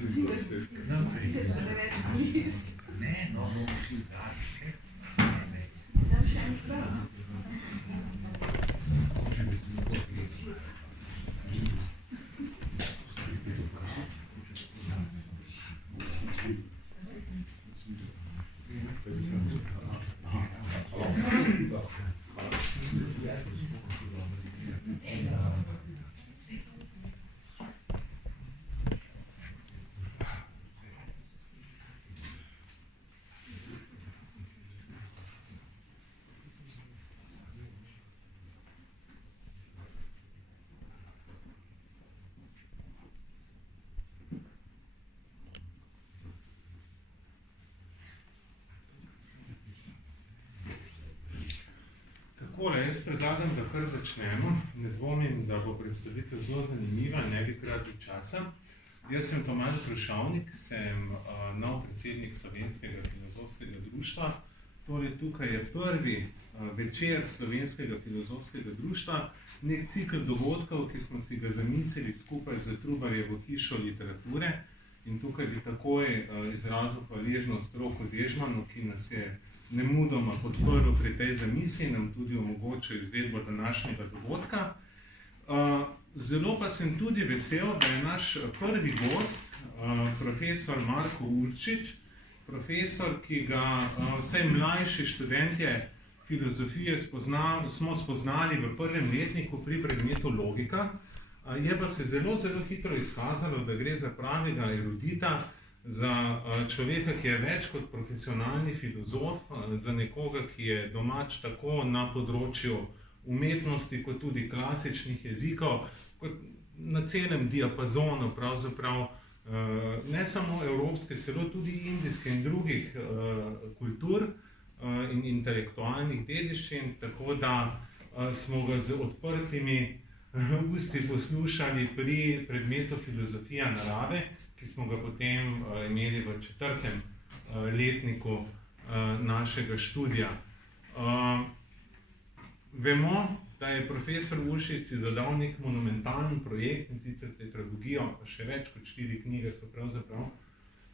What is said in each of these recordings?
Ne, no, bomo šli dalje. Jaz predlagam, da kar začnemo. Ne dvomim, da bo predstavitev zelo zanimiva, ne bi kratki časa. Jaz sem Tomaž Grošovnik, sem nov predsednik Slovenskega filozofskega društva. Torej, tukaj je prvi večer Slovenskega filozofskega društva, nek cikel dogodkov, ki smo si ga zamislili skupaj z Trubarjevo hišo literature. In tukaj bi takoj izrazil hvaležnost Roku Dežmanu, ki nas je nemudoma podprl pri tej zamisli in nam tudi omogočil izvedbo današnjega dogodka. Zelo pa sem tudi vesel, da je naš prvi gost, profesor Marko Uršič, profesor, ki ga vsaj mlajši študentje filozofije smo spoznali v prvem letniku pri predmetu logika. Je pa se zelo hitro izkazalo, da gre za pravega erudita, za človeka, ki je več kot profesionalni filozof, za nekoga, ki je domač tako na področju umetnosti, kot tudi klasičnih jezikov, kot na celem diapazonu, pravzaprav ne samo evropske, celo tudi indijske in drugih kultur in intelektualnih dediščin, tako da smo ga z odprtimi usti poslušali pri predmetu filozofija narave, ki smo ga potem imeli v 4. letniku našega študija. Vemo, da je profesor Uršič si zadal nek monumentalen projekt, in sicer tetralogijo, pa še več kot 4 knjige so pravzaprav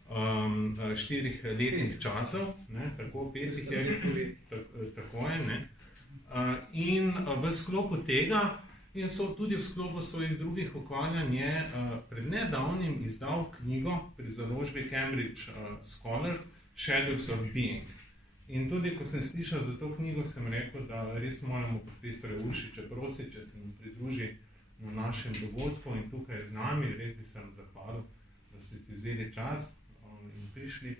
4 letnih časov, tako 5 je, tako je. In v sklopu tega in so tudi v sklopu svojih drugih ukvarjanj je pred nedavnim izdal knjigo pri založbi Cambridge Scholars Shadows of Being. In tudi, ko sem slišal za to knjigo, sem rekel, da res moramo profesora Uršiča prositi, če se nam pridruži na našem dogodku in tukaj je z nami. Res bi se vam zahvalil, da ste si vzeli čas in prišli.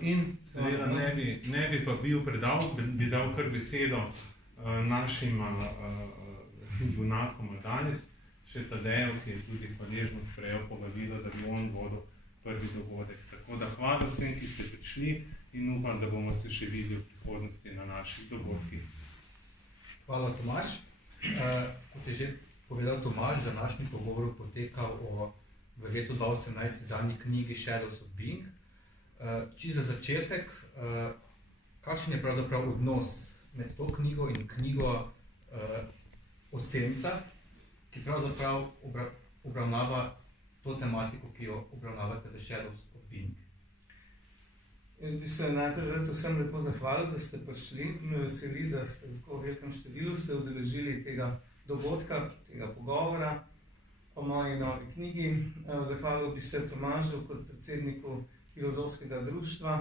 In seveda ne bi pa bil predal, bi dal kar besedo našim junakom danes, še Tadeju, ki je tudi hvaležno sprejel povabilo, da bi on vodil prvi dogodek. Tako da hvala vsem, ki ste prišli in upam, da bomo se še videli v prihodnosti na naših dogodkih. Hvala, Tomaž. Kot je že povedal Tomaž, današnji pogovor potekal o v letu 2018 izdani knjigi Shadows of Being. Čisto za začetek, kakšen je pravzaprav odnos med to knjigo in knjigo Osenca, ki pravzaprav obravnava to tematiko, ki jo obravnavate v Shadows of Being? Jaz bi se najprej rad vsem lepo zahvalil, da ste prišli. Me veseli, da ste v tako velikem številu se udeležili tega dogodka, tega pogovora o moji novi knjigi. Zahvalil bi se Tomažu kot predsedniku filozofskega društva.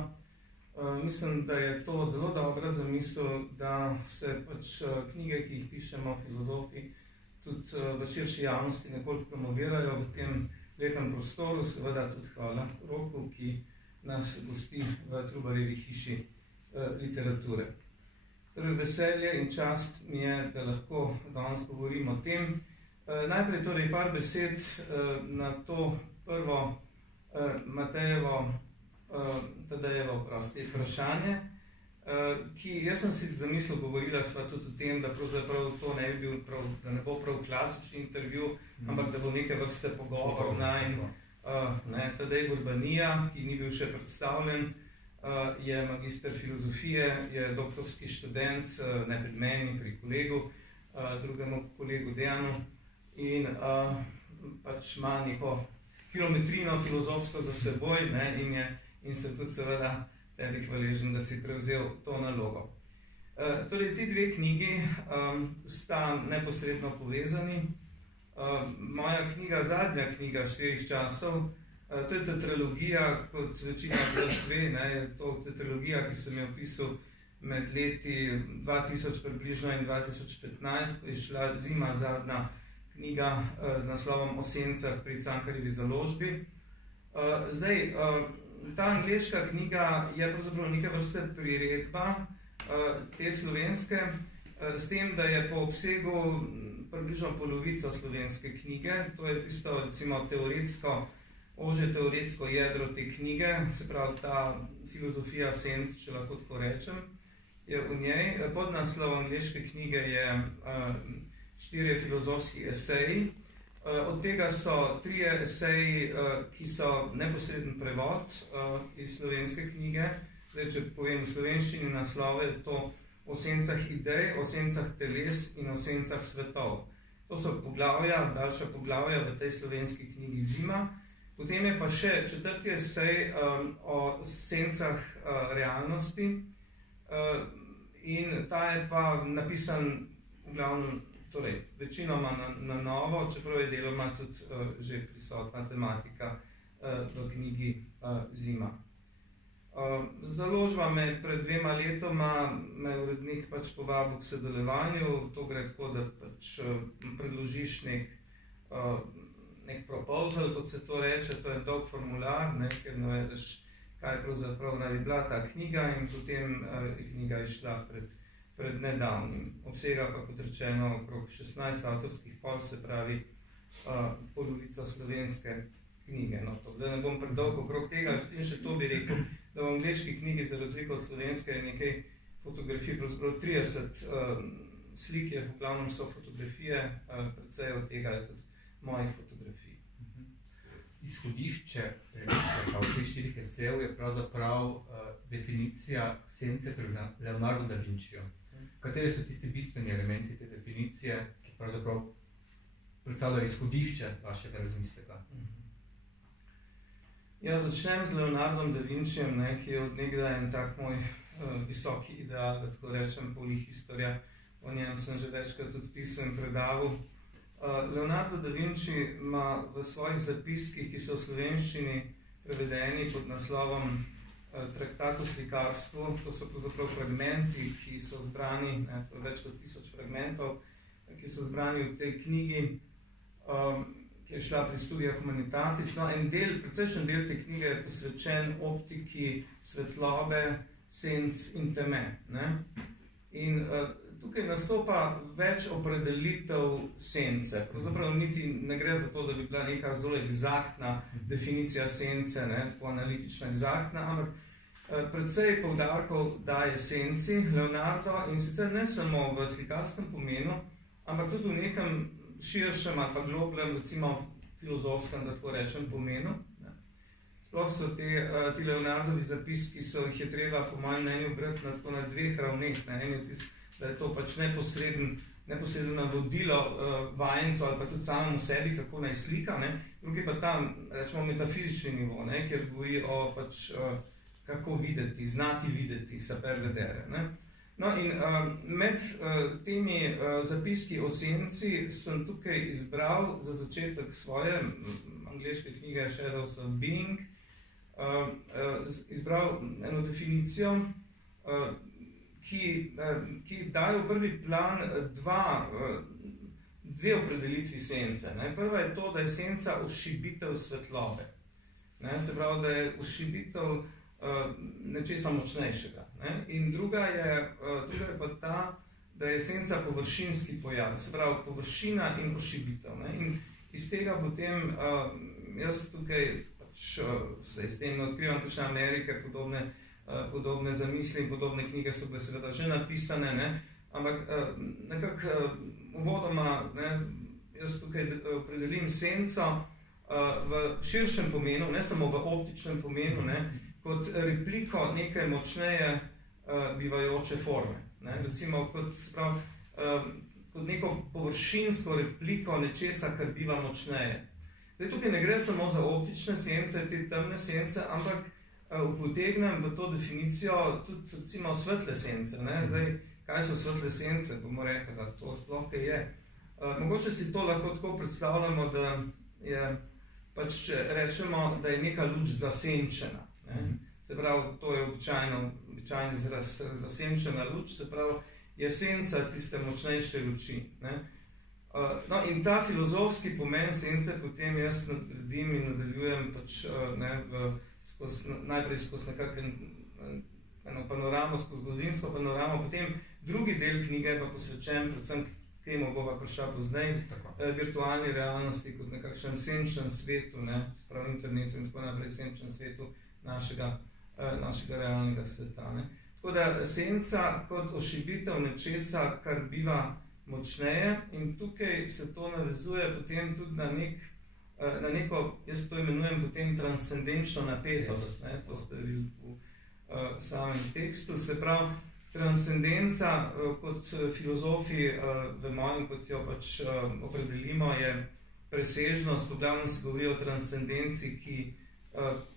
Mislim, da je to zelo dobra zamisel, da se pač knjige, ki jih pišemo filozofi, tudi v širši javnosti nekoliko promovirajo v tem lepem prostoru. Seveda tudi hvala Roku, ki nas gosti v Trubarjevi hiši literature. Torej, veselje in čast mi je, da lahko danes govorim o tem. Najprej torej par besed na to prvo Tadejevo vprašanje, ki jaz sem si zamislil, govorila sva tudi o tem, da pravzaprav to ne bi bil da ne bo prav klasični intervju, ampak da bo neke vrste pogovor najn. Tadej Urbanija, ki ni bil še predstavljen, je magister filozofije, je doktorski študent, ne pred meni, pri kolegu, drugemu kolegu Dejanu, in pač ima neko kilometrino filozofsko za seboj, ne, in sem tudi seveda tebi hvaležen, da si prevzel to nalogo. Torej, ti dve knjigi sta neposredno povezani. Moja knjiga, zadnja knjiga Štirih časov, to je tetralogija, kot večina vas ve, je to tetralogija, ki sem jo opisal med leti 2000 približno in 2015, ko je šla Zima, zadnja knjiga z naslovom O sencah pri Cankarjevi založbi. Zdaj, ta angleška knjiga je pravzaprav neke vrste priredba te slovenske, s tem, da je po obsegu približno polovico slovenske knjige, to je tisto, recimo, ožje teoretsko jedro te knjige, se pravi ta filozofija senc, če lahko tako rečem, je v njej. Podnaslov angleške knjige je 4 filozofski eseji. Od tega so 3 eseji, ki so neposreden prevod iz slovenske knjige. Zdaj, če povem v slovenščini naslove, je to O sencah idej, O sencah teles in O sencah svetov. To so poglavja, daljša poglavja v tej slovenski knjigi Zima. Potem je pa še 4. esej o sencah realnosti in ta je pa napisan v glavnem, torej večinoma na novo, čeprav je deloma tudi že prisotna tematika v knjigi Zima. Založba me pred 2 letoma, me urednik pač povabil k sodelovanju. To gre tako, da pač predložiš nek proposal, kot se to reče, to je dolg formular, kjer navedeš, kaj pravzaprav naj bi bila ta knjiga, in potem je knjiga išla pred nedavnim. Obsega pa, kot rečeno, okrog 16 avtorskih pol, se pravi polovica slovenske knjige. No, to, da ne bom predolg okrog tega, in še to bi rekel, da v angleški knjigi, za razliko od slovenske, je nekaj fotografij, pravzaprav 30 slik je, v glavnem so fotografije, precej od tega je tudi mojih fotografij. Izhodišče premisleka v teh 4 esejev je pravzaprav definicija sence pri Leonardu da Vinčiju. Kateri so tisti bistveni elementi te definicije, ki pravzaprav predstavljajo izhodišče vašega razmisleka? Ja, začnem z Leonardom da Vincijem, ki je od nekdaj en tak moj visoki ideal, da tako rečem, polihistorija. O njem sem že večkrat tudi pisal in predaval. Leonardo da Vinci ima v svojih zapiskih, ki so v slovenščini prevedeni pod naslovom Traktat o slikarstvu, to so pravzaprav fragmenti, ki so zbrani, več kot 1000 fragmentov, ki so zbrani v tej knjigi, ki je šla pri Studia Humanitatis. No, precejšen del te knjige je posvečen optiki svetlobe, senc in teme. In tukaj nastopa več opredelitev sence. Pravzaprav niti ne gre za to, da bi bila neka zelo egzaktna definicija sence, tako analitična egzaktna, ampak precej poudarkov daje senci Leonardo, in sicer ne samo v slikarskem pomenu, ampak tudi v nekem širšem ali pa globljem, recimo filozofskem, da tako rečem, pomenu. Sploh so ti Leonardovi zapiski, jih je treba po mojem mnenju brati na 2 ravneh. En je tisto, da je to pač neposredno navodilo vajencu ali pa tudi samemu sebi, kako naj slika. Drugi pa ta, rečemo, metafizični nivo, kjer govori o pač kako videti, znati videti, saper vedere. No, in med temi zapiski o senci sem tukaj izbral za začetek svoje angleške knjige Shadows of Being, izbral eno definicijo, ki daje v prvi plan dve opredelitvi sence. Prva je to, da je senca ošibitev svetlobe. Se pravi, da je ošibitev nečesa močnejšega. In druga je pa ta, da je senca površinski pojav, se pravi površina in ošibitev. In iz tega potem jaz tukaj se s tem odkrivam kakšne Amerike, podobne zamisli in podobne knjige so bile seveda že napisane, ampak nekako uvodoma jaz tukaj opredelim senco v širšem pomenu, ne samo v optičnem pomenu, kot repliko nekaj močneje bivajoče forme. Recimo kot neko površinsko repliko nečesa, kar biva močneje. Zdaj, tukaj ne gre samo za optične sence, te temne sence, ampak upotegnem v to definicijo tudi recimo svetle sence. Ne? Zdaj, kaj so svetle sence? Bomo rekli, da to sploh kaj je. Mogoče si to lahko tako predstavljamo, da je, pač, če rečemo, da je neka luč zasenčena. Ne? Se pravi, to je običajni izraz zasenčena luč, se pravi, je senca tiste močnejše luči. Ne? No, in ta filozofski pomen sence potem jaz nadgradim in nadaljujem pač, ne, najprej skozi eno panoramo, skozi zgodovinsko panoramo, potem drugi del knjige je pa posvečen predvsem temu, bova prišla pozdaj, virtualni realnosti kot nekakšen senčnem svetu, ne, sprav internetu in tako naprej, senčnem svetu našega realnega sveta. Ne. Tako da senca kot ošibitev nečesa, kar biva močneje, in tukaj se to navezuje potem tudi na neko, jaz to imenujem potem transcendenčno napetost, ne, to ste videli v samem tekstu, se pravi, transcendenca, kot filozofi vemo in kot jo pač opredelimo, je presežnost, v glavnem se govori o transcendenci, ki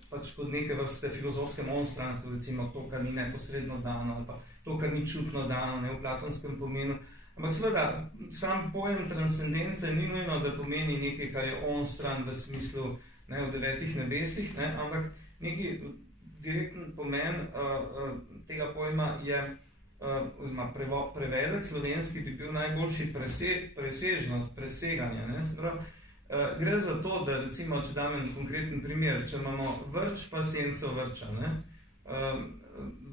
pač kot neke vrste filozofske monstranstvo, recimo to, kar ni neposredno dano, ali pa to, kar ni čutno dano, ne, v platonskem pomenu. Ampak seveda, sam pojem transcendence ni nujno, da pomeni nekaj, kar je onstran v smislu, ne, v 9 nebesih, ne, ampak neki direkten pomen tega pojma je, oziroma prevedek slovenski bi bil najboljši presežnost, preseganje. Ne, se pravi, gre za to, da recimo, če dam en konkreten primer, če imamo vrč pa senco vrča, ne,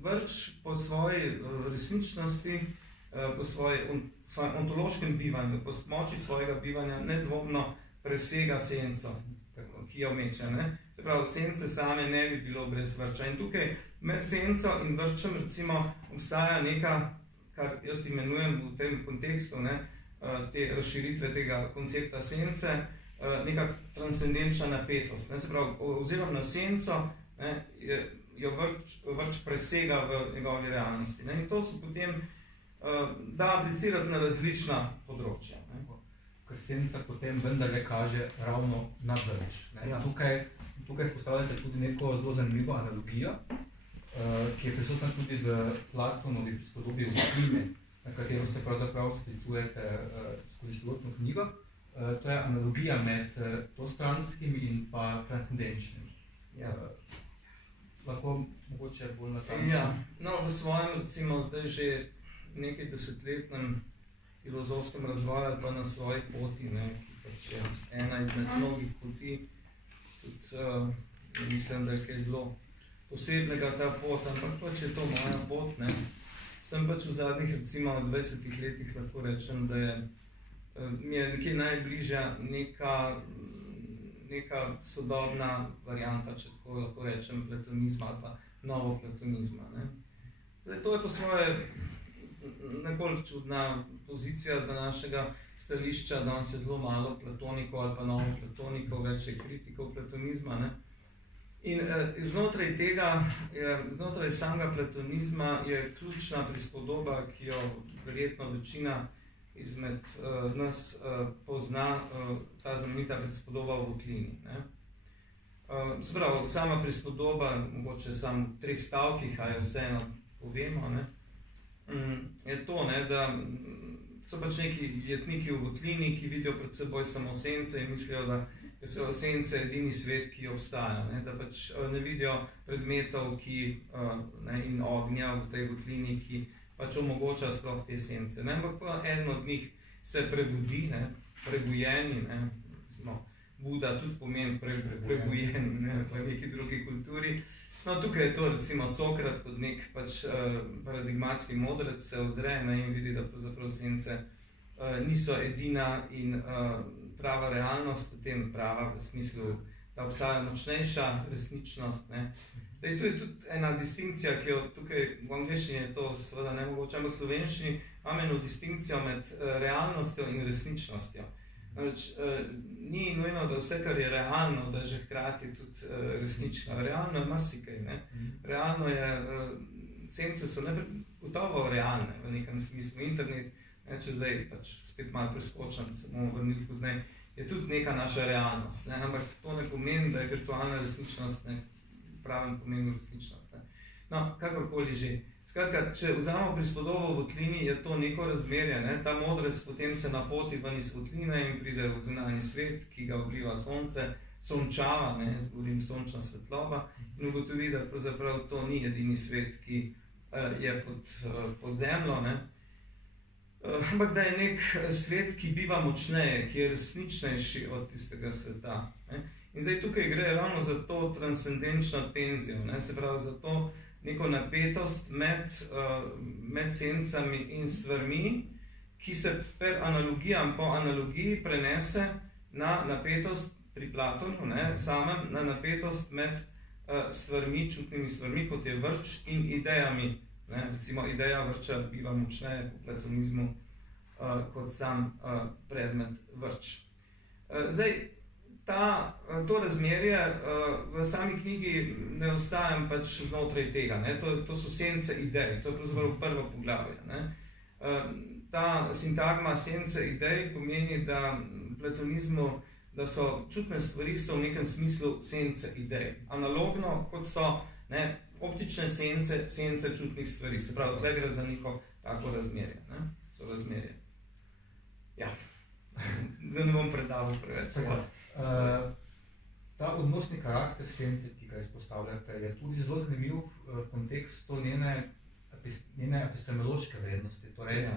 vrč po svoji resničnosti, po svojem ontološkem bivanju, po moči svojega bivanja nedvomno presega senco, ki jo meče. Ne? Se pravi, sence same ne bi bilo brez vrča. In tukaj med senco in vrčem recimo obstaja neka, kar jaz imenujem v tem kontekstu, ne, te razširitve tega koncepta sence, neka transcendenčna napetost. Ne? Se pravi, oziroma na senco, ne, jo vrč presega v njegovi realnosti. Ne? In to se potem da aplicirati na različna področja. Ne? Ker senca potem vendarle kaže ravno na vrč. Ja. Tukaj postavljate tudi neko zelo zanimivo analogijo, ki je prisotna tudi v Platonovi prispodobi votline, na katero se pravzaprav sklicujete skozi celotno knjigo. To je analogija med dostranskim in pa transcendenčnim. Ja. Lahko mogoče bolj natančno. Ja. No, v svojem recimo zdaj že nekaj desetletnem filozofskem razvoju pa na svoji poti, ne, ki pač je ena izmed mnogih poti, tudi mislim, da je kaj zelo posebnega ta pot, ampak pač je to moja pot, ne. Sem pač v zadnjih recimo 20 letih lahko rečem, da mi je nekaj najbližja neka sodobna varianta, če tako lahko rečem, platonizma ali pa novo platonizma, ne. Zdaj, to je po svoje nekoliko čudna pozicija z današnjega stališča, danes je zelo malo platonikov ali pa novo platonikov, več je kritikov platonizma. Ne? In znotraj tega, znotraj samega platonizma je ključna prispodoba, ki jo verjetno večina izmed nas pozna, ta znamenita prispodoba v votlini. Ne? Se pravi, sama prispodoba, mogoče samo v 3 stavkih, a je vseeno povemo, ne? Je to, ne, da so pač neki jetniki v votlini, ki vidijo pred seboj samo sence in mislijo, da so sence edini svet, ki obstaja, ne, da pač ne vidijo predmetov ne, in ognja v tej votlini, ki pač omogoča sploh te sence. Ne, ampak pa eden od njih se prebudi, ne, prebujeni, ne, recimo Buda tudi pomeni prebujeni, ne, v neki drugi kulturi. No, tukaj je to recimo Sokrat kot nek pač paradigmatski modrec se ozre, ne, in vidi, da pravzaprav sence niso edina in prava realnost, potem prava v smislu, da obstaja močnejša resničnost. Ne. To je tudi ena distinkcija, ki jo tukaj v angleščini je to seveda nemogoče, ampak v slovenščini imam eno distinkcijo med realnostjo in resničnostjo. Namreč, ni nujno, da vse, kar je realno, da je že hkrati tudi resnično. Realno je marsikaj, ne? Realno je, sence so gotovo realne v nekem smislu. Internet, ne, če zdaj pač spet malo preskočam, se bomo vrnili poznaj, je tudi neka naša realnost, ne? Ampak to ne pomeni, da je virtualna resničnost v pravem pomenu resničnost. Ne? No, kakorkoli že. Skratka, če vzamemo prispodobo v votlini, je to neko razmerje, ne? Ta modrec potem se napoti ven iz votline in pride v zunanji svet, ki ga obliva sonce, sončava, ne? Govorim sončna svetloba, in ugotovi, da pravzaprav to ni edini svet, ki je pod zemljo, ne? Ampak da je nek svet, ki biva močneje, ki je resničnejši od tistega sveta. Ne? In zdaj tukaj gre ravno za to transcendenčno tenzijo, ne? Se pravi za to neko napetost med sencami in stvarmi, ki se per analogijam, po analogiji prenese na napetost pri Platonu, ne? Samem na napetost med stvarmi, čutnimi stvarmi, kot je vrč, in idejami. Ne? Recimo ideja vrča biva močneje po platonizmu kot sam predmet vrč. Zdaj, to razmerje v sami knjigi ne ostajam pač znotraj tega. Ne? To so sence idej, to je pravzaprav prvo poglavje. Ne? Ta sintagma sence idej pomeni, da v platonizmu, da so čutne stvari so v nekem smislu sence idej. Analogno, kot so optične sence čutnih stvari. Se pravi, tukaj gre za neko tako razmerje. Ne? So razmerje. Ja, da ne bom predaval preveč. Ta odnosni karakter sence, ki ga izpostavljate, je tudi zelo zanimiv v kontekstu njene epistemološke vrednosti. Torej,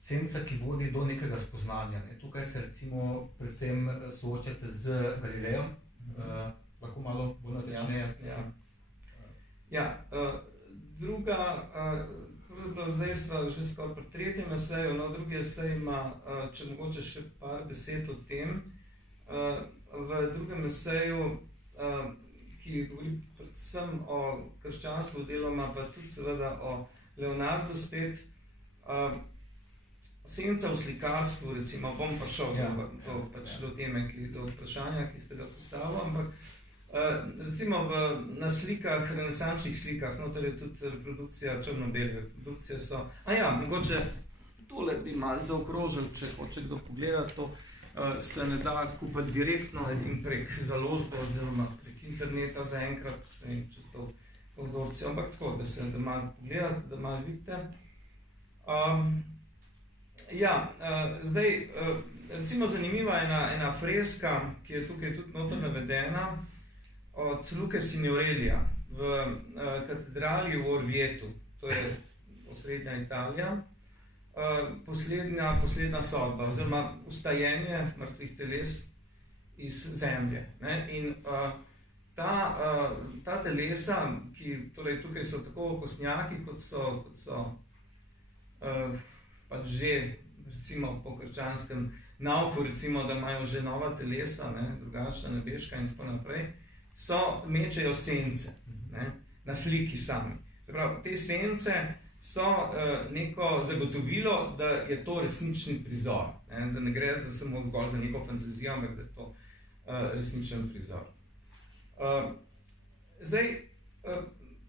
senca, ki vodi do nekega spoznanja. Ne? Tukaj se recimo predvsem soočate z Galilejem. Lahko malo bolj natečneje. Druga, zdaj sva že skoraj pri tretjem eseju, no drugi esej ima, če mogoče še par besed o tem. V drugem eseju, ki govori predvsem o krščanstvu deloma, pa tudi seveda o Leonardu spet, senca v slikarstvu, recimo, bom pa šel do teme, do vprašanja, ki ste ga postavili, ampak recimo na slikah, renesančnih slikah, noter je tudi reprodukcija črno-bele reprodukcije so. Mogoče tole bi malo zaokrožil, če hoče kdo pogledati, to se ne da kupiti direktno in prek založbe oziroma prek interneta zaenkrat, če so vzorci, ampak tako, da malo pogledate, da malo vidite. Zdaj, recimo zanimiva ena freska, ki je tukaj tudi noter navedena, od Luke Signorelija v katedrali v Orvietu, to je osrednja Italija, poslednja sodba, oziroma ustajenje mrtvih teles iz zemlje. Ne? In ta telesa, ki torej tukaj so tako okostnjaki, kot so pač že recimo po krščanskem nauku, recimo, da imajo že nova telesa, ne? Drugačna, nebeška in tako naprej, mečejo sence, ne, na sliki sami. Se pravi, te sence so neko zagotovilo, da je to resnični prizor, ne, da ne gre samo zgolj za neko fantazijo, ampak da je to resničen prizor. Zdaj,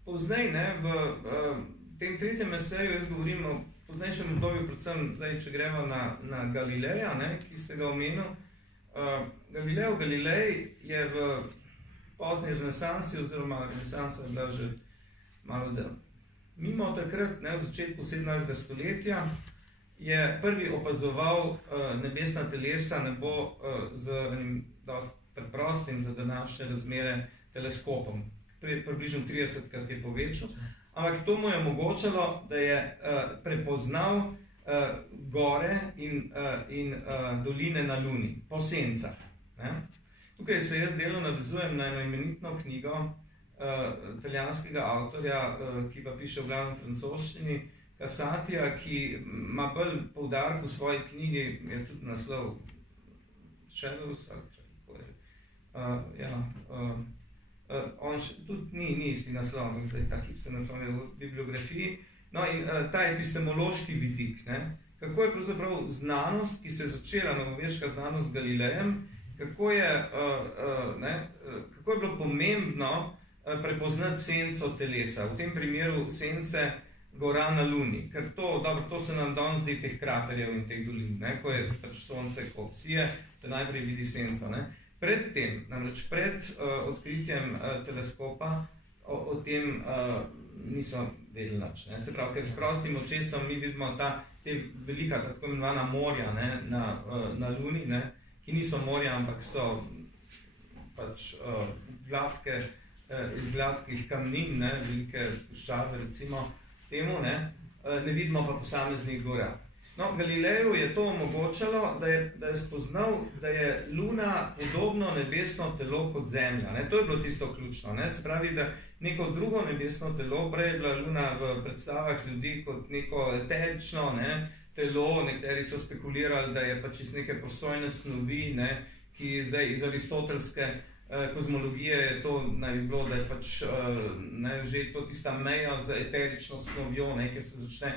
poznaj, ne, v tem tretjem eseju jaz govorim o poznejšem obdobju, predvsem zdaj, če gremo na Galileja, ne, ki ste ga omenil. Galileo Galilei je v pozni renesansi, oziroma renesansa je bila že malo mimo takrat, ne, v začetku 17. stoletja, je prvi opazoval nebesna telesa, nebo z enim dosti preprostim za današnje razmere teleskopom. Približno 30-krat je povečal, ampak to mu je omogočalo, da je prepoznal gore in doline na Luni, po sencah. Ne? Tukaj se jaz delno navezujem na eno imenitno knjigo italijanskega avtorja, ki pa piše v glavnem francoščini, Casatija, ki ima bolj poudarek v svoji knjigi, je tudi naslov Shadows, on tudi ni isti naslov, ampak zdaj taki se naslov v bibliografiji. No in ta epistemološki vidik, ne, kako je pravzaprav znanost, ki se je začela, novoveška znanost z Galilejem, kako je bilo pomembno prepoznati senco telesa. V tem primeru sence gora na Luni. Ker to se nam danes zdi teh kraterjev in teh dolin, ne? Ko je pač sonce kopsije, se najprej vidi senca. Ne? Pred tem, namreč pred odkritjem teleskopa, o tem niso vedeli nič. Ne? Se pravi, ker s prostim očesom mi vidimo te velika, tako imenovana morja, ne? Na Luni, ne? Ki niso morja, ampak so pač gladke, iz gladkih kamnin, ne? Velike puščave, recimo temu, ne vidimo pa posameznih gora. No, Galileju je to omogočalo, da je spoznal, da je Luna podobno nebesno telo kot Zemlja. Ne? To je bilo tisto ključno. Ne? Se pravi, da neko drugo nebesno telo, prej je bila Luna v predstavah ljudi kot neko eterično, ne? Telo, nekateri so spekulirali, da je pač iz neke prosojne snovi, ne? Ki zdaj iz aristotelske kozmologije je to naj bi bilo, da je pač že to tista meja z eterično snovjo, ne? Ker se začne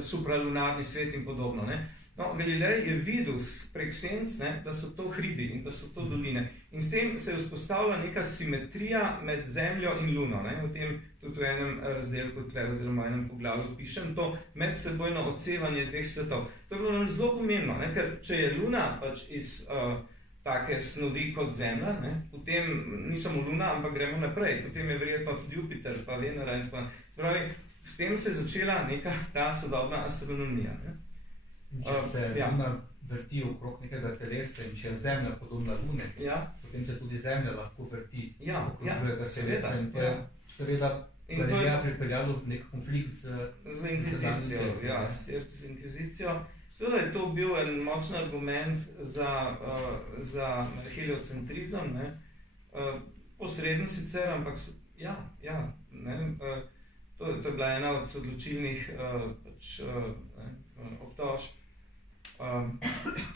supralunarni svet in podobno. Ne? No, Galilej je videl prek senc, ne, da so to hribi in da so to doline. In s tem se je vzpostavila neka simetrija med Zemljo in Luno. Ne? V tem tudi v enem razdelku tle, oziroma v enem poglavju pišem to medsebojno odsevanje dveh svetov. To je bilo nam zelo pomembno, ne? Ker če je Luna pač iz take snovi kot Zemlja, ne? Potem ni samo Luna, ampak gremo naprej. Potem je verjetno tudi Jupiter, pa Venera in tako naprej. S tem se je začela neka ta sodobna astronomija. Ne? Če se Luna vrti okrog nekega telesa in če je Zemlja podobna Lune, potem se tudi Zemlja lahko vrti okrog drugega telesa. In to je seveda Galileja pripeljalo v nek konflikt z inkvizicijo. Z inkvizicijo. Seveda je to bil en močen argument za heliocentrizem, ne? Posredno sicer, ampak to je bila ena od odločilnih obtožb.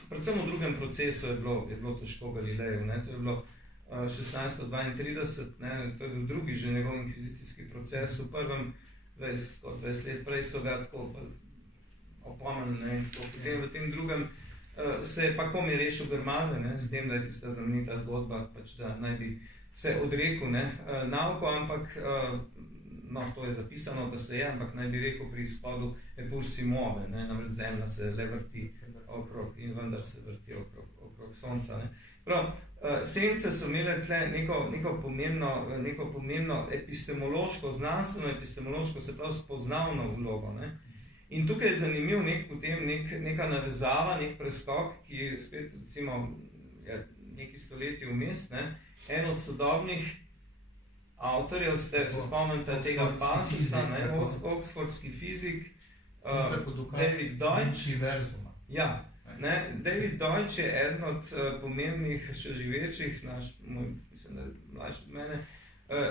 Predvsem v drugem procesu je bilo težko Galileju. To je bilo 1632, ne? To je bil drugi že njegov inkvizicijski proces. V prvem 20 let prej so ga tako opomnili. Potem v tem drugem se je pa komi rešil Grmave, ne? S tem, da je tista znamenita zgodba, pač, da naj bi se odrekel nauko, ampak to je zapisano, da se je, ampak naj bi rekel pri izhodu Epur-Simove, namreč Zemlja se le vrti okrog in vendar se vrti okrog Sonca. Ne. Prav, sence so imele tle neko pomembno epistemološko, znanstveno epistemološko, se pravi spoznavno vlogo. Ne. In tukaj je zanimiv neka navezava, nek preskok, ki spet recimo neki stoletji vmes, ne. En od sodobnih avtorjev se spomnite tega pasusa, oxfordski fizik, David Deutsch. David Deutsch je eden od pomembnih še živečih, mislim, da je mlajši od mene,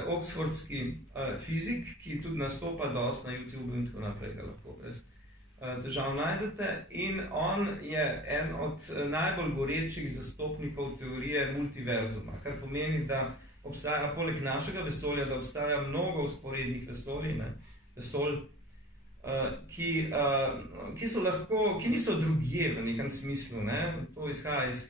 oxfordski fizik, ki tudi nastopa dosti na YouTube in tako naprej, ga lahko brez težav najdete. In on je en od najbolj gorečih zastopnikov teorije multiverzuma, kar pomeni, da obstaja poleg našega vesolja, da obstaja mnogo vzporednih vesolj, ki niso drugje v nekem smislu. Ne? To izhaja iz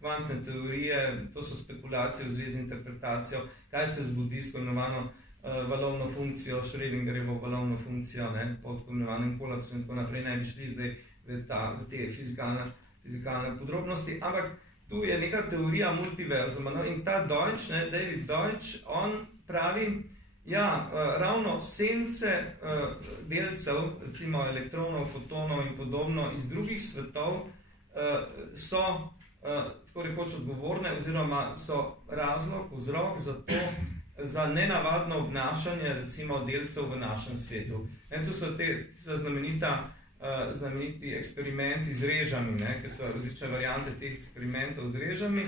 kvantne teorije, to so spekulacije v zvezi z interpretacijo, kaj se zgodi s imenovano valovno funkcijo, Schrödingerjevo valovno funkcijo, pod imenovanim kolapsom in tako naprej, ne bi šli zdaj v te fizikalne podrobnosti, ampak tu je neka teorija multiverzuma. In ta Deutsch, David Deutsch, on pravi, ravno sence delcev, recimo elektronov, fotonov in podobno iz drugih svetov so tako rekoč odgovorne oziroma so vzrok za nenavadno obnašanje recimo delcev v našem svetu. Tu so te znameniti eksperimenti z režami, ki so različne variante teh eksperimentov z režami,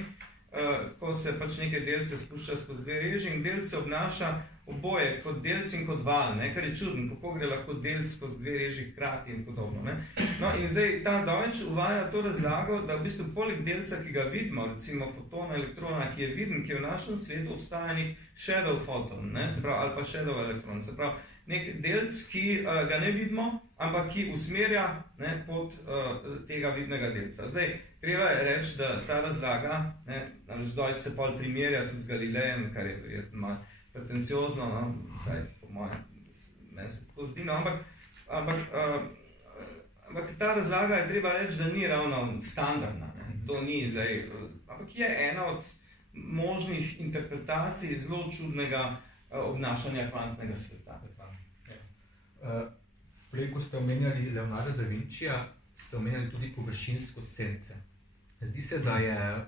ko se pač neke delce spušča skozi dve reži in delce obnaša oboje kot delc in kot val, kar je čudno, kako gre lahko delc skozi dve reži hkrati in podobno. In zdaj ta Deutsch uvaja to razlago, da v bistvu poleg delca, ki ga vidimo, recimo fotona, elektrona, ki je viden, ki je v našem svetu, obstaja nek shadow foton, se pravi, ali pa shadow elektron, se pravi, nek delc, ki ga ne vidimo, ampak ki usmerja pot tega vidnega delca. Zdaj, treba je reči, da ta razlaga, namreč Deutsch se pol primerja tudi z Galilejem, kar je verjetno malo pretenciozno, vsaj po mojem meni se tako zdi, no, ampak ta razlaga je treba reči, da ni ravno standardna, ne. To ni zdaj, ampak je ena od možnih interpretacij zelo čudnega obnašanja kvantnega sveta. Prej, ko ste omenjali Leonarda da Vincija, ste omenjali tudi površinskost sence. Zdi se, da je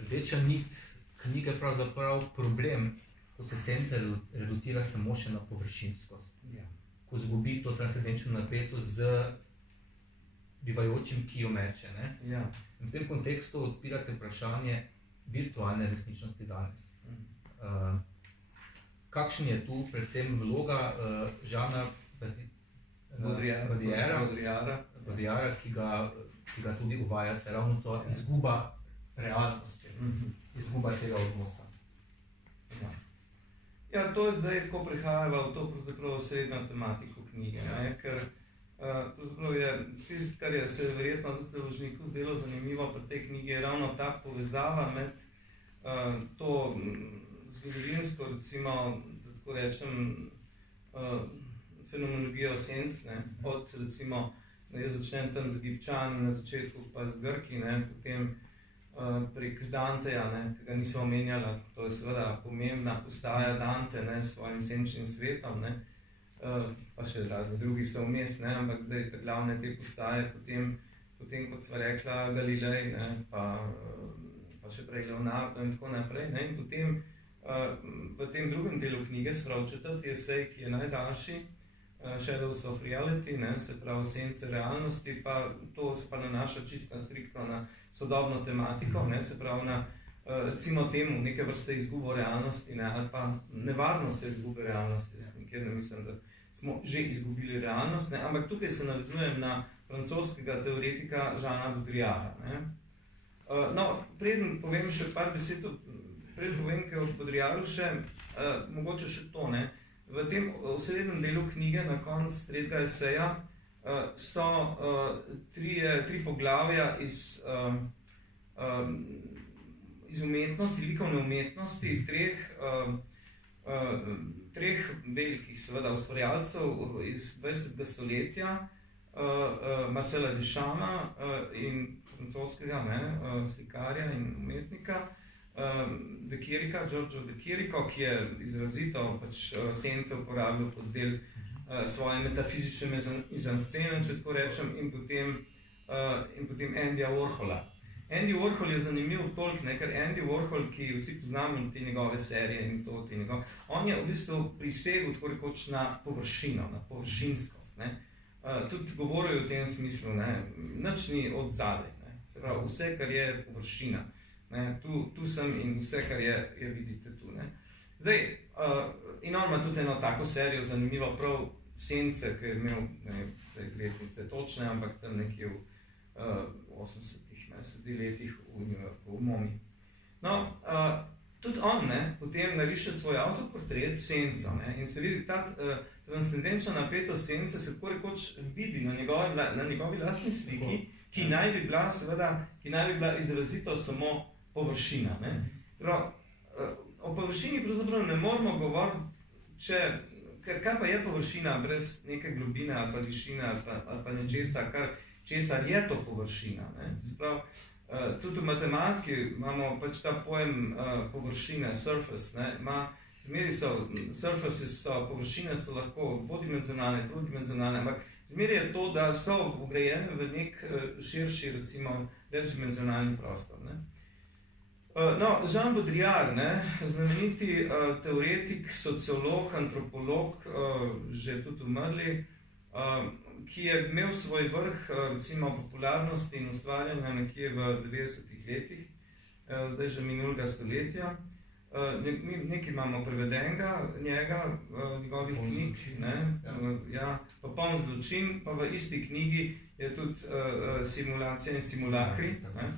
rdeča nit knjige pravzaprav problem, ko se senca reducira samo še na površinskost. Ja. Ko zgubi to transcendenčno napetost z bivajočim, ki jo meče. Ne? Ja. In v tem kontekstu odpirate vprašanje virtualne resničnosti danes. Kakšen je tu predvsem vloga Žana Baudrillarda, ki ga tudi uvajate, ravno to izguba realnosti, izguba tega odnosa. Ja, to je zdaj tako prihajava v to pravzaprav srednjo tematiko knjige, ne? Ker pravzaprav je tisto, kar je se verjetno tudi založniku zdelo zanimivo pri tej knjigi, je ravno ta povezava med to zgodovinsko, recimo, da tako rečem, fenomenologijo senc, ne? Od recimo, da jaz začnem tam z Egipčani na začetku, pa z Grki, ne? Potem prek Danteja, ne? Ki ga nismo omenjali, to je seveda pomembna postaja Dante, ne? S svojim senčnim svetom, ne? Pa še razni drugi so vmes, ne? Ampak zdaj te glavne te postaje, potem kot sva rekla, Galilej, ne? Pa še prej Leonardo in tako naprej, ne? In potem v tem drugem delu knjige, se pravi četrti esej, ki je najdaljši, Shadows of Reality, ne? Se pravi sence realnosti, pa to se pa nanaša čisto striktno na sodobno tematiko, ne? Se pravi na recimo temu neke vrste izgubo realnosti, ne? Ali pa nevarnost izgube realnosti. Jaz nikjer ne mislim, da smo že izgubili realnost, ne? Ampak tukaj se navezujem na francoskega teoretika Žana Baudrillarda, ne? No, preden povem še par besed, preden povem kaj o Baudrillardu še, mogoče še to, ne? V tem osrednjem delu knjige na koncu tretjega eseja so tri poglavja iz umetnosti, likovne umetnosti, treh velikih seveda ustvarjalcev iz 20. stoletja, Marcela Duchampa in francoskega, ne, slikarja in umetnika, de Chirica, Giorgio de Chirico, ki je izrazito pač sence uporabljal kot del svoje metafizične mizanscene, če tako rečem, in potem Andyja Warhola. Andy Warhol je zanimiv toliko, ne, ker Andy Warhol, ki vsi poznamo te njegove serije in to, on je v bistvu prisegel tako rekoč na površino, na površinskost, ne. Tudi govorijo v tem smislu, ne, nič ni od zadaj, ne. Se pravi, vse, kar je površina, ne, tu sem in vse, kar je vidite tu, ne. Zdaj, in on ima tudi eno tako serijo zanimivo, prav Sence, ki je imel, ne, letnice točne, ampak tam nekje v 80-ih, ne, se zdi letih v New Yorku, v MoMI. No, tudi on, ne, potem nariše svoj avtoportret Senco, ne, in se vidi ta transcendenčna napetost Sence se tako rekoč vidi na njegovi lastni sliki, ki naj bi bila izrazito samo površina, ne. O površini pravzaprav ne moramo govoriti, ker kaj pa je površina brez neke globine ali pa višine ali pa nečesa, česar je to površina, ne. Sprav, tudi v matematiki imamo pač ta pojem površine, surface, ne, zmeri surfaces površine so lahko dvodimenzionalne, trodimenzionalne, ampak zmeri je to, da so vgrajene v nek širši, recimo, večdimenzionalni prostor, ne. No, Jean Baudrillard, ne, znameniti teoretik, sociolog, antropolog, že tudi umrli, ki je imel svoj vrh, recimo, popularnosti in ustvarjanja nekje v 90-ih letih, zdaj že minulega stoletja. Nekaj imamo prevedenega njegovih knjig, ne, ja, Popoln zločin, pa v isti knjigi je tudi Simulacija in simulakri, ne,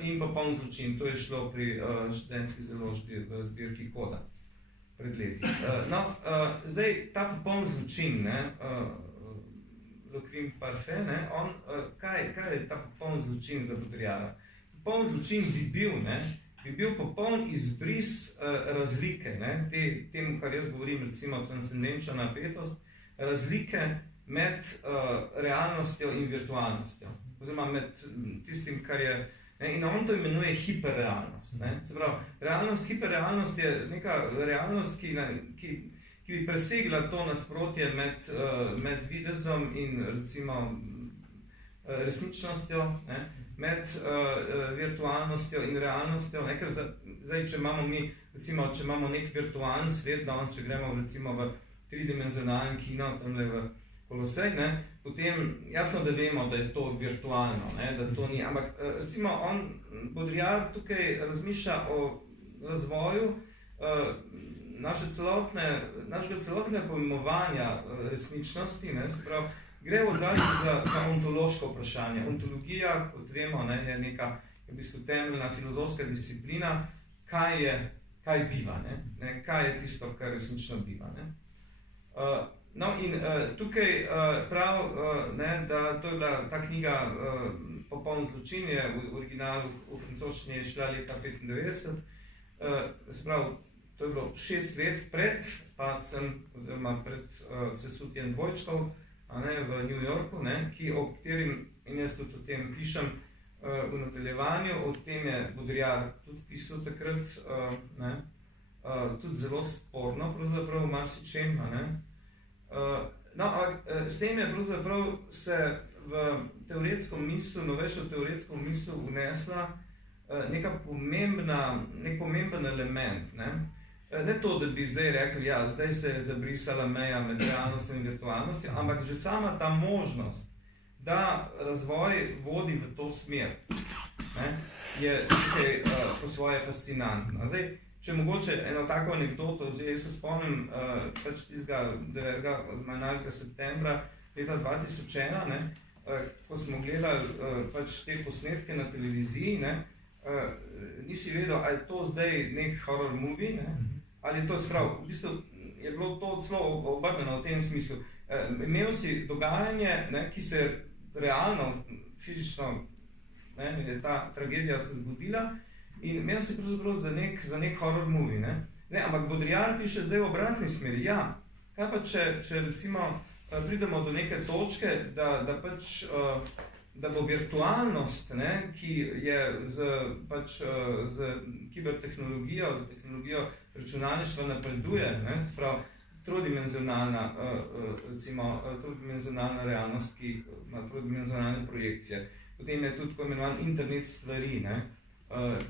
in Popoln zločin, to je šlo pri študentski založbi v zbirki Koda pred leti. No, zdaj ta Popoln zločin, ne, Le crime parfait, ne, kaj je ta popoln zločin za Baudrillarda? Popoln zločin bi bil, bi bil popoln izbris razlike, ne, temu, kar jaz govorim, recimo transcendenčna napetost, razlike med realnostjo in virtualnostjo, oziroma med tistim, kar je, ne, in on to imenuje hiperrealnost. Ne. Se pravi, hiperrealnost je neka realnost, ki bi presegla to nasprotje med videzom in recimo resničnostjo, ne, med virtualnostjo in realnostjo, ne, ker zdaj, če imamo mi, recimo, če imamo nek virtualen svet, če gremo recimo v tridimenzionalen kino, tamle v Kolosej, ne, potem jasno, da vemo, da je to virtualno, ne, da to ni, ampak recimo Baudrillard tukaj razmišlja o razvoju našega celotnega pojmovanja resničnosti, ne, se pravi, gre v zadnji za ontološko vprašanje. Ontologija, kot vemo, ne, je neka v bistvu temeljna filozofska disciplina, kaj biva, ne, kaj je tisto, kar resnično biva. Ne. No in tukaj prav, ne, da to je bila ta knjiga Popoln zločin, je v originalu v francoščini šla leta 1995, se pravi, to je bilo 6 let pred padcem, oziroma pred sesutjem dvojčkov, ne, v New Yorku, ne, o katerim, in jaz tudi o tem pišem v nadaljevanju, o tem je Baudrillard tudi pisal takrat, ne, tudi zelo sporno, pravzaprav v marsičem, ne. No, s tem je pravzaprav se v teoretsko misel, novejšo teoretsko misel vnesla nek pomemben element, ne. Ne to, da bi zdaj rekli, ja, zdaj se je zabrisala meja med realnostjo in virtualnostjo, ampak že sama ta možnost, da razvoj vodi v to smer, ne, je tukaj po svoje fascinantna. Zdaj, če mogoče eno tako anekdoto, jaz se spomnim pač tistega 11. septembra leta 2001, ne, ko smo gledali pač te posnetke na televiziji, ne, nisi vedel, ali je to zdaj nek horror movie, ne, ali je to sprav. V bistvu je bilo to celo obrnjeno v tem smislu. Imel si dogajanje, ne, ki se realno, fizično, ne, ta tragedija se zgodila, in imel si pravzaprav za nek horror movie. Ne. Ne, ampak Baudrillard piše zdaj v obratni smeri. Ja, kaj pa če recimo pridemo do neke točke, da bo virtualnost, ne, ki je z kibertehnologijo, z tehnologijo računalništva napreduje, ne, sprav trodimenzionalna realnost, ki ima trodimenzionalne projekcije. Potem je tudi tako imenovan internet stvari, ne.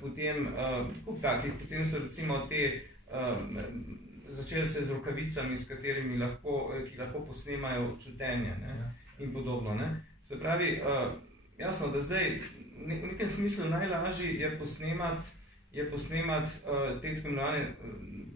Potem so recimo te začeli se z rokavicami, ki lahko posnemajo čutenje, ne, in podobno. Ne. Se pravi, jasno, da zdaj v nekem smislu najlažje je posnemati te tako imenovane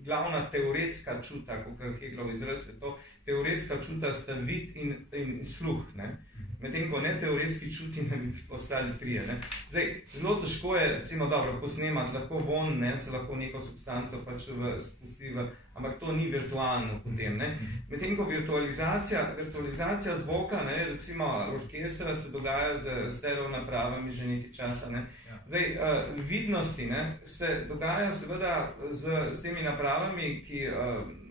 glavna teoretska čuta, kot Hegelov izraz je to, teoretska čuta sta vid in sluh, ne. Medtem ko neteoretski čuti ne bi ostali trije. Ne. Zdaj, zelo težko je, recimo, dobro, posnemati, lahko von, ne, se lahko neko substanco pač spusti, ampak to ni virtualno potem. Ne. Medtem ko virtualizacija zvoka, ne, recimo orkestra se dogaja z stereo napravami že nekaj časa. Ne. Zdaj, vidnosti, ne, se dogaja seveda z temi napravami, ki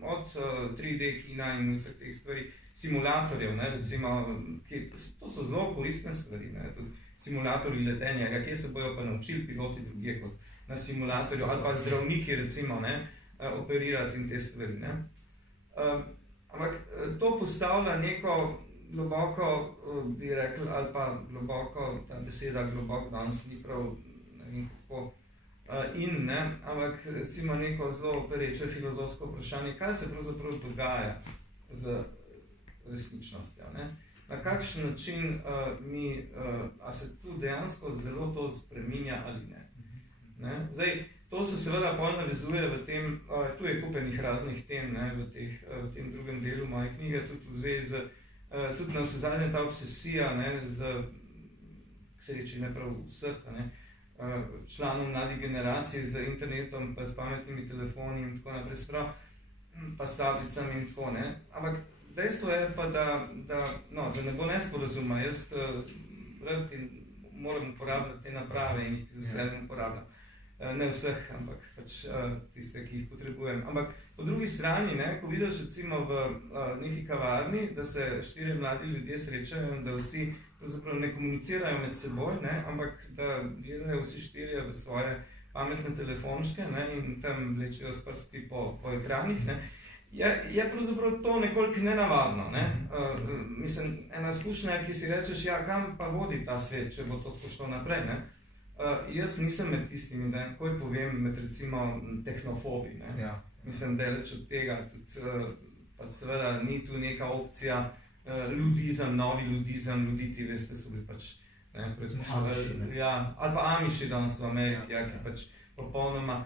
od 3D kina in vseh teh stvari, simulatorjev, ne, recimo, to so zelo koristne stvari, ne, tudi simulatorji letenja, kje se bojo pa naučili piloti drugje kot na simulatorju, ali pa zdravniki, recimo, ne, operirati in te stvari, ne. Ampak to postavlja neko globoko, bi rekli, ali pa globoko, ta beseda globoko danes ni prav, ne vem kako, ne, ampak recimo neko zelo pereče filozofsko vprašanje, kaj se pravzaprav dogaja z resničnostjo, ne? Na kakšen način a se tu dejansko zelo to spreminja ali ne. Ne? Zdaj, to se seveda pol navezuje v tem, tu je kupenih raznih tem, ne, v tem drugem delu moje knjige, tudi v zvezi, tudi na vse zadnje ta obsesija, ne, k sreči ne prav vseh, ne, članov mladih generacij z internetom, pa s pametnimi telefoni in tako naprej, sprav, pa s tablicami in tako, ne. Ampak dejstvo je pa, da ne bo nesporazuma, jaz rad moram uporabljati te naprave in jih z veseljem uporabljam. Ne vseh, ampak pač tiste, ki jih potrebujem. Ampak po drugi strani, ne, ko vidiš recimo v neki kavarni, da se 4 mladi ljudje srečajo in da vsi pravzaprav ne komunicirajo med seboj, ne, ampak da gledajo vsi 4 v svoje pametne telefončke, ne, in tam vlečejo s prsti po ekranih, ne, je pravzaprav to nekoliko nenavadno. Ne. Mislim, ena izkušnja je, ki si rečeš, ja, kam pa vodi ta svet, če bo to pošlo naprej, ne. Jaz nisem med tistimi, da takoj povem med recimo tehnofobi. Ne? Ja. Mislim, da je leč od tega, tudi pa seveda ni tu neka opcija ludizem, novi ludizem, ljuditi, veste, so bili pač Amiši, ja, ali pa Amiši danes v Ameriki, ja, ki pač popolnoma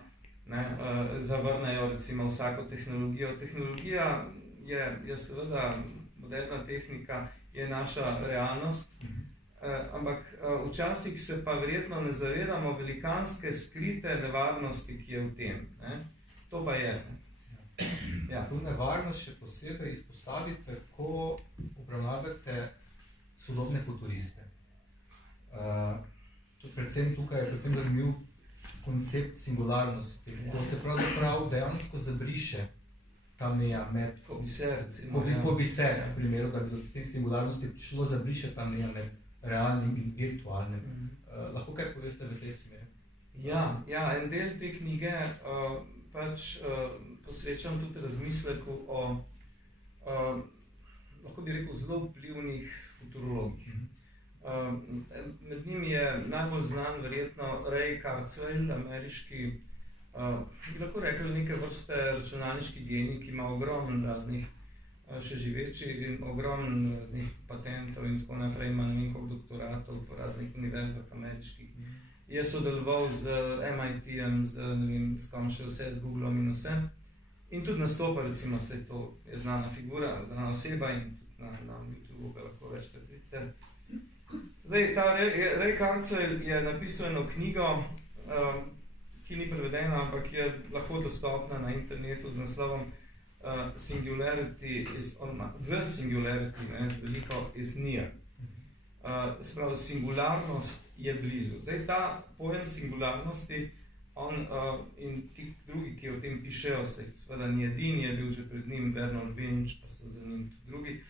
zavrnejo recimo vsako tehnologijo. Tehnologija je seveda moderna tehnika, je naša realnost. Ampak včasih se pa verjetno ne zavedamo velikanske skrite nevarnosti, ki je v tem. Ne? To pa je. Ne? Ja. Tu nevarnost še posebej izpostavite, ko obravnavate sodobne futuriste. Predvsem tukaj je predvsem zanimiv koncept singularnosti, ko se pravzaprav dejansko zabriše ta meja med... Ko bi se, recimo. Ko bi se, v primeru, da bi do singularnosti šlo zabriše ta meja med realnim in virtualnim. Lahko kaj poveste v tej smeri? Ja, en del te knjige posvečam tudi razmisleku o, lahko bi rekel, zelo vplivnih futurologih. Med njimi je najbolj znan verjetno Ray Kurzweil, ameriški, bi lahko rekli neke vrste računalniški genij, ki ima ogromno raznih še živeči in ogromno raznih patentov in tako naprej, ima ne vem koliko doktoratov po raznih univerzah ameriških. Je sodeloval z MIT-em, ne vem, s kom še vse, z Googlom in vse. In tudi nastopa, recimo, vse to je znana figura, znana oseba in tudi na YouTube ga lahko večkrat vidite. Zdaj, ta Ray Kurzweil je napisal eno knjigo, ki ni prevedena, ampak je lahko dostopna na internetu z naslovom Singularity is the singularity, ne, z veliko is near. Spravi, singularnost je blizu. Zdaj, ta pojem singularnosti, on in ti drugi, ki o tem pišejo, se seveda ni edini, je bil že pred njim Vernor Vinge, pa so za njim tudi drugi.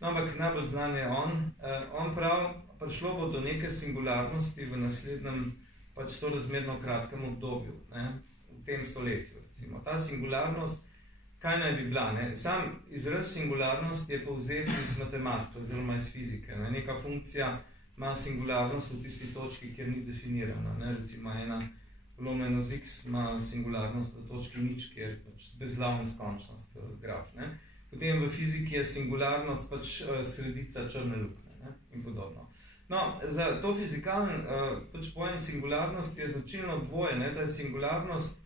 No, ampak najbolj znan je on prav, prišlo bo do neke singularnosti v naslednjem pač sorazmerno kratkem obdobju, ne, v tem stoletju, recimo. Ta singularnost, kaj naj bi bila? Ne? Sam izraz singularnost je povzet iz matematike, oziroma iz fizike. Ne? Neka funkcija ima singularnost v tisti točki, kjer ni definirana. Ne? Recimo ena lomljeno z x ima singularnost v točki nič, kjer pač bezglavna skončnost graf. Ne? Potem v fiziki je singularnost pač sredica črne luknje, ne? In podobno. No, za to fizikalen pač pojem singularnosti je značilno dvoje, ne? Da je singularnost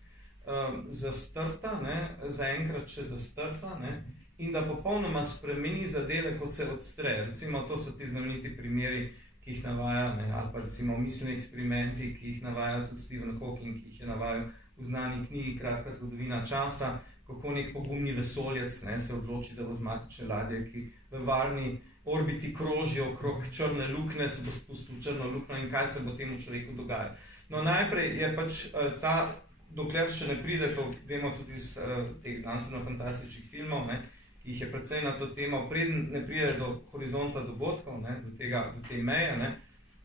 zastrta, ne, zaenkrat še zastrta, ne, in da popolnoma spremeni zadeve, kot se odstre. Recimo, to so ti znameniti primeri, ki jih navaja, ne, ali pa recimo miselni eksperimenti, ki jih navaja tudi Stephen Hawking, ki jih je navajal v znani knjigi Kratka zgodovina časa, kako nek pogumni vesoljec, ne, se odloči, da bo z matične ladje, ki v varni orbiti krožijo okrog črne luknje, se bo spustil v črno luknjo in kaj se bo temu človeku dogaja. No, najprej je pač ta, dokler še ne pride, to vemo tudi iz teh znanstveno-fantastičnih filmov, ne, ki jih je predvsem na to temo, preden ne pride do horizonta dogodkov, ne, do te meje, ne,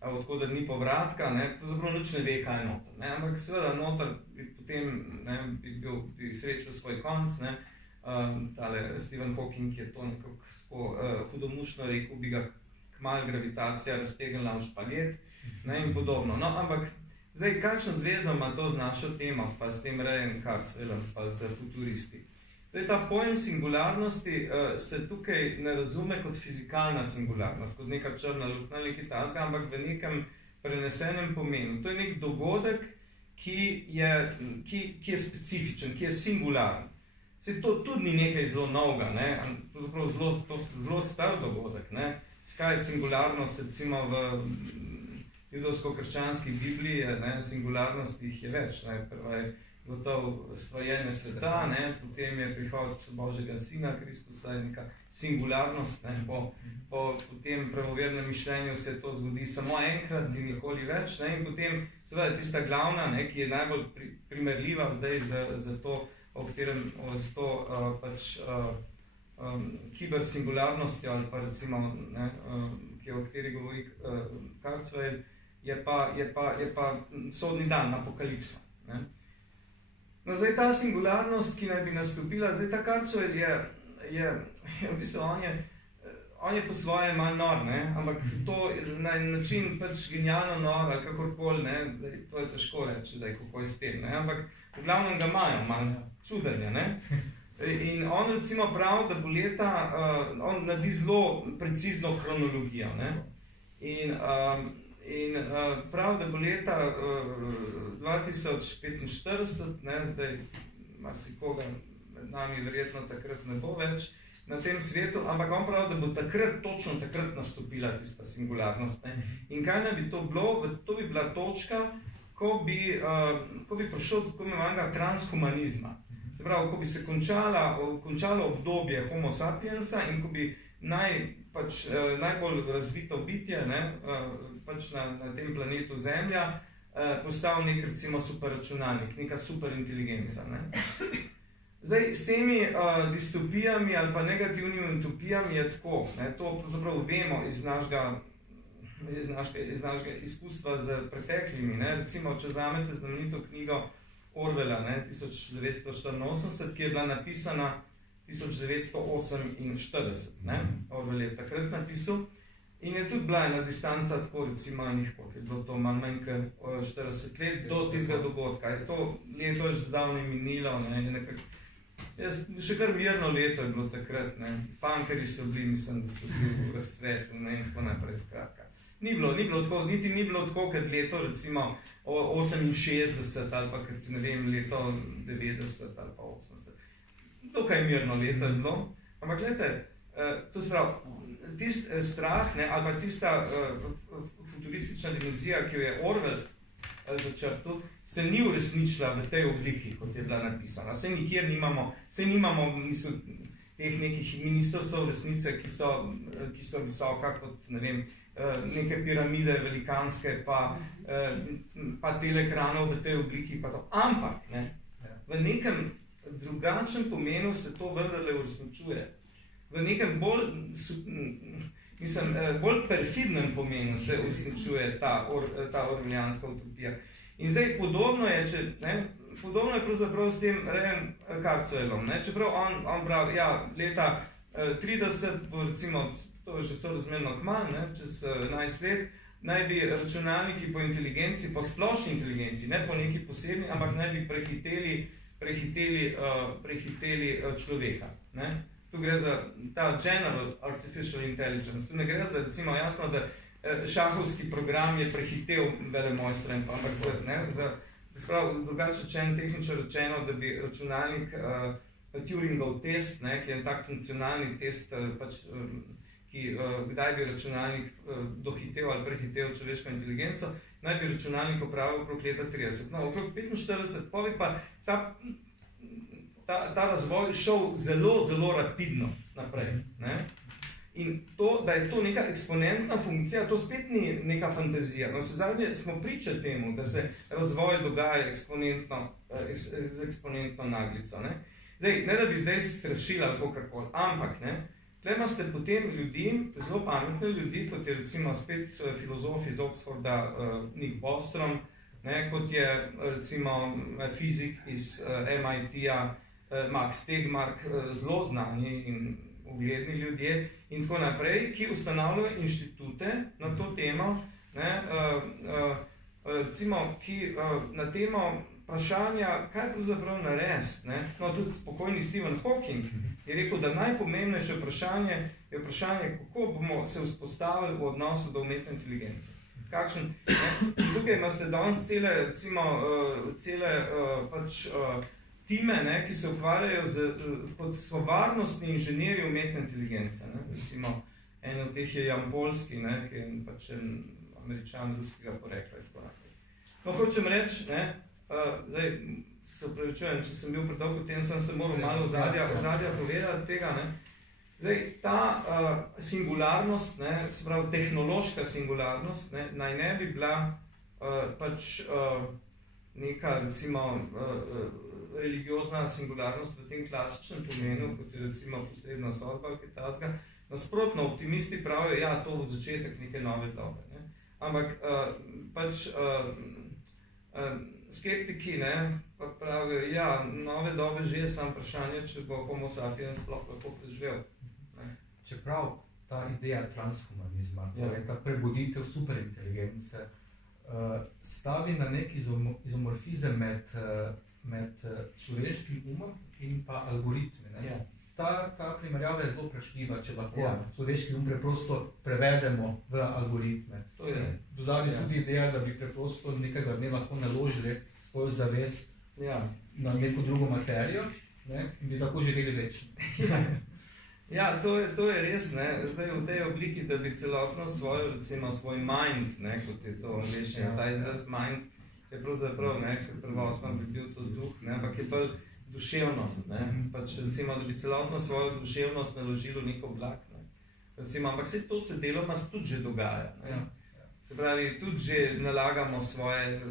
odkoder ni povratka, ne, pravzaprav nič ne ve, kaj je noter. Ne, ampak seveda noter bi potem bi srečal svoj konc, ne, tale Stephen Hawking je to nekako hudomušno rekel, bi ga kmalu gravitacija raztegnila v špaget, ne, in podobno. No, ampak zdaj, kakšen zvezo ima to z našo temo, pa s tem Rayem Kurzweilom, pa z futuristi? Zdaj, ta pojem singularnosti se tukaj ne razume kot fizikalna singularnost, kot neka črna luknja ali nekaj takega, ampak v nekem prenesenem pomenu. To je nek dogodek, ki je specifičen, ki je singularen. Se to tudi ni nekaj zelo novega, ne? Zelo star dogodek. Ne? Kaj je singularnost, recimo v judovsko-krščanski Bibliji, ne, singularnosti jih je več. Ne. Prva je gotovo stvarjenje sveta, ne? Potem je prihod Božjega Sina Kristusa, je neka singularnost, ne? Po tem premovernem mišljenju se to zgodi samo enkrat in nikoli več, ne? In potem seveda tista glavna, ne? Ki je najbolj primerljiva zdaj za to, o katerem z to pač kibersingularnostjo ali pa recimo, ne, o kateri govori Kurzweil, je pa sodni dan, apokalipsa. Ne. No, zdaj ta singularnost, ki naj bi nastopila, zdaj ta Kurzweil je v bistvu on je po svoje malo nor, ne, ampak to na način pač genialno nor ali kakorkoli, ne, to je težko reči, zdaj, kako je s tem, ne, ampak v glavnem ga imajo, malo čudenja, ne. In on recimo pravi, da bo leta, on naredi zelo precizno kronologijo, ne? In pravi, da bo leta 2045, ne? Zdaj marsikoga med nami verjetno takrat ne bo več na tem svetu, ampak on pravi, da bo točno takrat nastopila tista singularnost, ne? In kaj naj bi to bilo? To bi bila točka, ko bi prišel do tako imenovanega transhumanizma. Se pravi, ko bi se končalo obdobje Homo sapiensa in ko bi najbolj razvito bitje, ne, pač na tem planetu Zemlja postal nek recimo superračunalnik, neka superinteligenca. Ne. Zdaj, s temi distopijami ali pa negativnimi utopijami je tako, ne, to pravzaprav vemo iz našega izkustva z preteklimi. Ne. Recimo, če vzamete znamenito knjigo Orwella, 1984, ki je bila napisana 1948, ne? Orwell je takrat napisal in je tudi bila ena distanca tako recimo koliko je bilo to manj kot 40 let do tistega dogodka. To leto je že zdavno minilo, ne? Še kar mirno leto je bilo takrat, ne? Punkerji so bili, mislim, da so bili v razcvetu, ne? In tako naprej, skratka. Ni bilo tako, niti ni bilo tako, kot leto recimo 68 ali pa kot, ne vem, leto 90 ali pa 80. Dokaj mirno leto je bilo, ampak gledajte, to se pravi, tisti strah, ne, ali pa tista futuristična dimenzija, ki jo je Orwell začrtal, se ni uresničila v tej obliki, kot je bila napisana. Saj nikjer nimamo teh nekih ministrstv resnice, ki so visoka kot, ne vem, neke piramide velikanske, pa telekranov v tej obliki, pa to. Ampak, ne, v nekem drugačnem pomenu se to vendarle uresničuje. V nekem bolj perfidnem pomenu se uresničuje ta orwellijanska utopija. In zdaj podobno je, podobno je pravzaprav s tem Rayem Kurzweilom, ne, čeprav on pravi, ja, leta 30 bo recimo, to je že sorazmerno kmalu, ne, čez 11 let, naj bi računalniki po inteligenci, po splošni inteligenci, ne po neki posebni, ampak naj bi prehiteli človeka. Ne. Tu gre za ta general artificial intelligence. Tu ne gre za, recimo, jasno, da šahovski program je prehitel velemojstra, ampak drugače tehnično rečeno, da bi računalnik Turingov test, ne, ki je tak funkcionalni test, pač, kdaj bi računalnik dohitel ali prehitel človeško inteligenco, naj bi računalnik opravil okrog leta 30. No, okrog 45, pa bi pa ta razvoj šel zelo, zelo rapidno naprej. Ne? In to, da je to neka eksponentna funkcija, to spet ni neka fantazija. No, zadnje smo priča temu, da se razvoj dogaja z eksponentno naglico. Ne? Zdaj, ne da bi zdaj strašili ali kakorkoli, ampak, ne, tle imate potem ljudi, zelo pametne ljudi, kot je recimo spet filozof iz Oxforda Nick Bostrom, ne, kot je recimo fizik iz MIT-a Max Tegmark, zelo znani in ugledni ljudje in tako naprej, ki ustanavljajo inštitute na to temo, ne, recimo, ki na temo vprašanja, kaj pravzaprav narediti. No, tudi spokojni Stephen Hawking je rekel, da najpomembnejše vprašanje je vprašanje, kako bomo se vzpostavili v odnosu do umetne inteligence. Kakšen, ne? Tukaj imate danes cele time, ne, ki se ukvarjajo kot varnostni inženirji umetne inteligence. Ne? Recimo, en od teh je Jan Polski, ne, ki je pač en Američan ruskega porekla. No, hočem reči, ne, zdaj, se upravičujem, če sem bil predolg, potem sem se moral malo ozadja povedati tega, ne. Zdaj, ta singularnost, ne, se pravi tehnološka singularnost, ne, naj ne bi bila pač neka, recimo, religiozna singularnost v tem klasičnem pomenu, kot je recimo posledna sodba, ki je tazga. Nasprotno, optimisti pravijo, ja, to bo začetek neke nove dobe. Ne. Ampak pač skeptiki, ne, pa pravijo, ja, nove dobe že je samo vprašanje, če bo homo sapiens sploh lahko preživel. Čeprav ta ideja transhumanizma, torej ta prebuditev superinteligence, stavi na nek izomorfizem med človeškim umom in pa algoritmi. Ne? Ta primerjava je zelo vprašljiva, če lahko človeški um preprosto prevedemo v algoritme. V zadnji tudi ideja, da bi preprosto nekega dne lahko naložili svojo zavest na neko drugo materijo, ne? In bi tako živeli večno. Ja, to je res, ne. Zdaj v tej obliki, da bi celotno svojo, recimo svoj mind, ne, kot je to angleščina, ta izraz mind je pravzaprav, ne, prvotno bi bil to duh, ne, ampak je bolj duševnost, ne. Pač recimo, da bi celotno svojo duševnost naložilo neko vlak, ne. Recimo, ampak vse to se deloma tudi že dogaja, ne. Se pravi, tudi že nalagamo svoje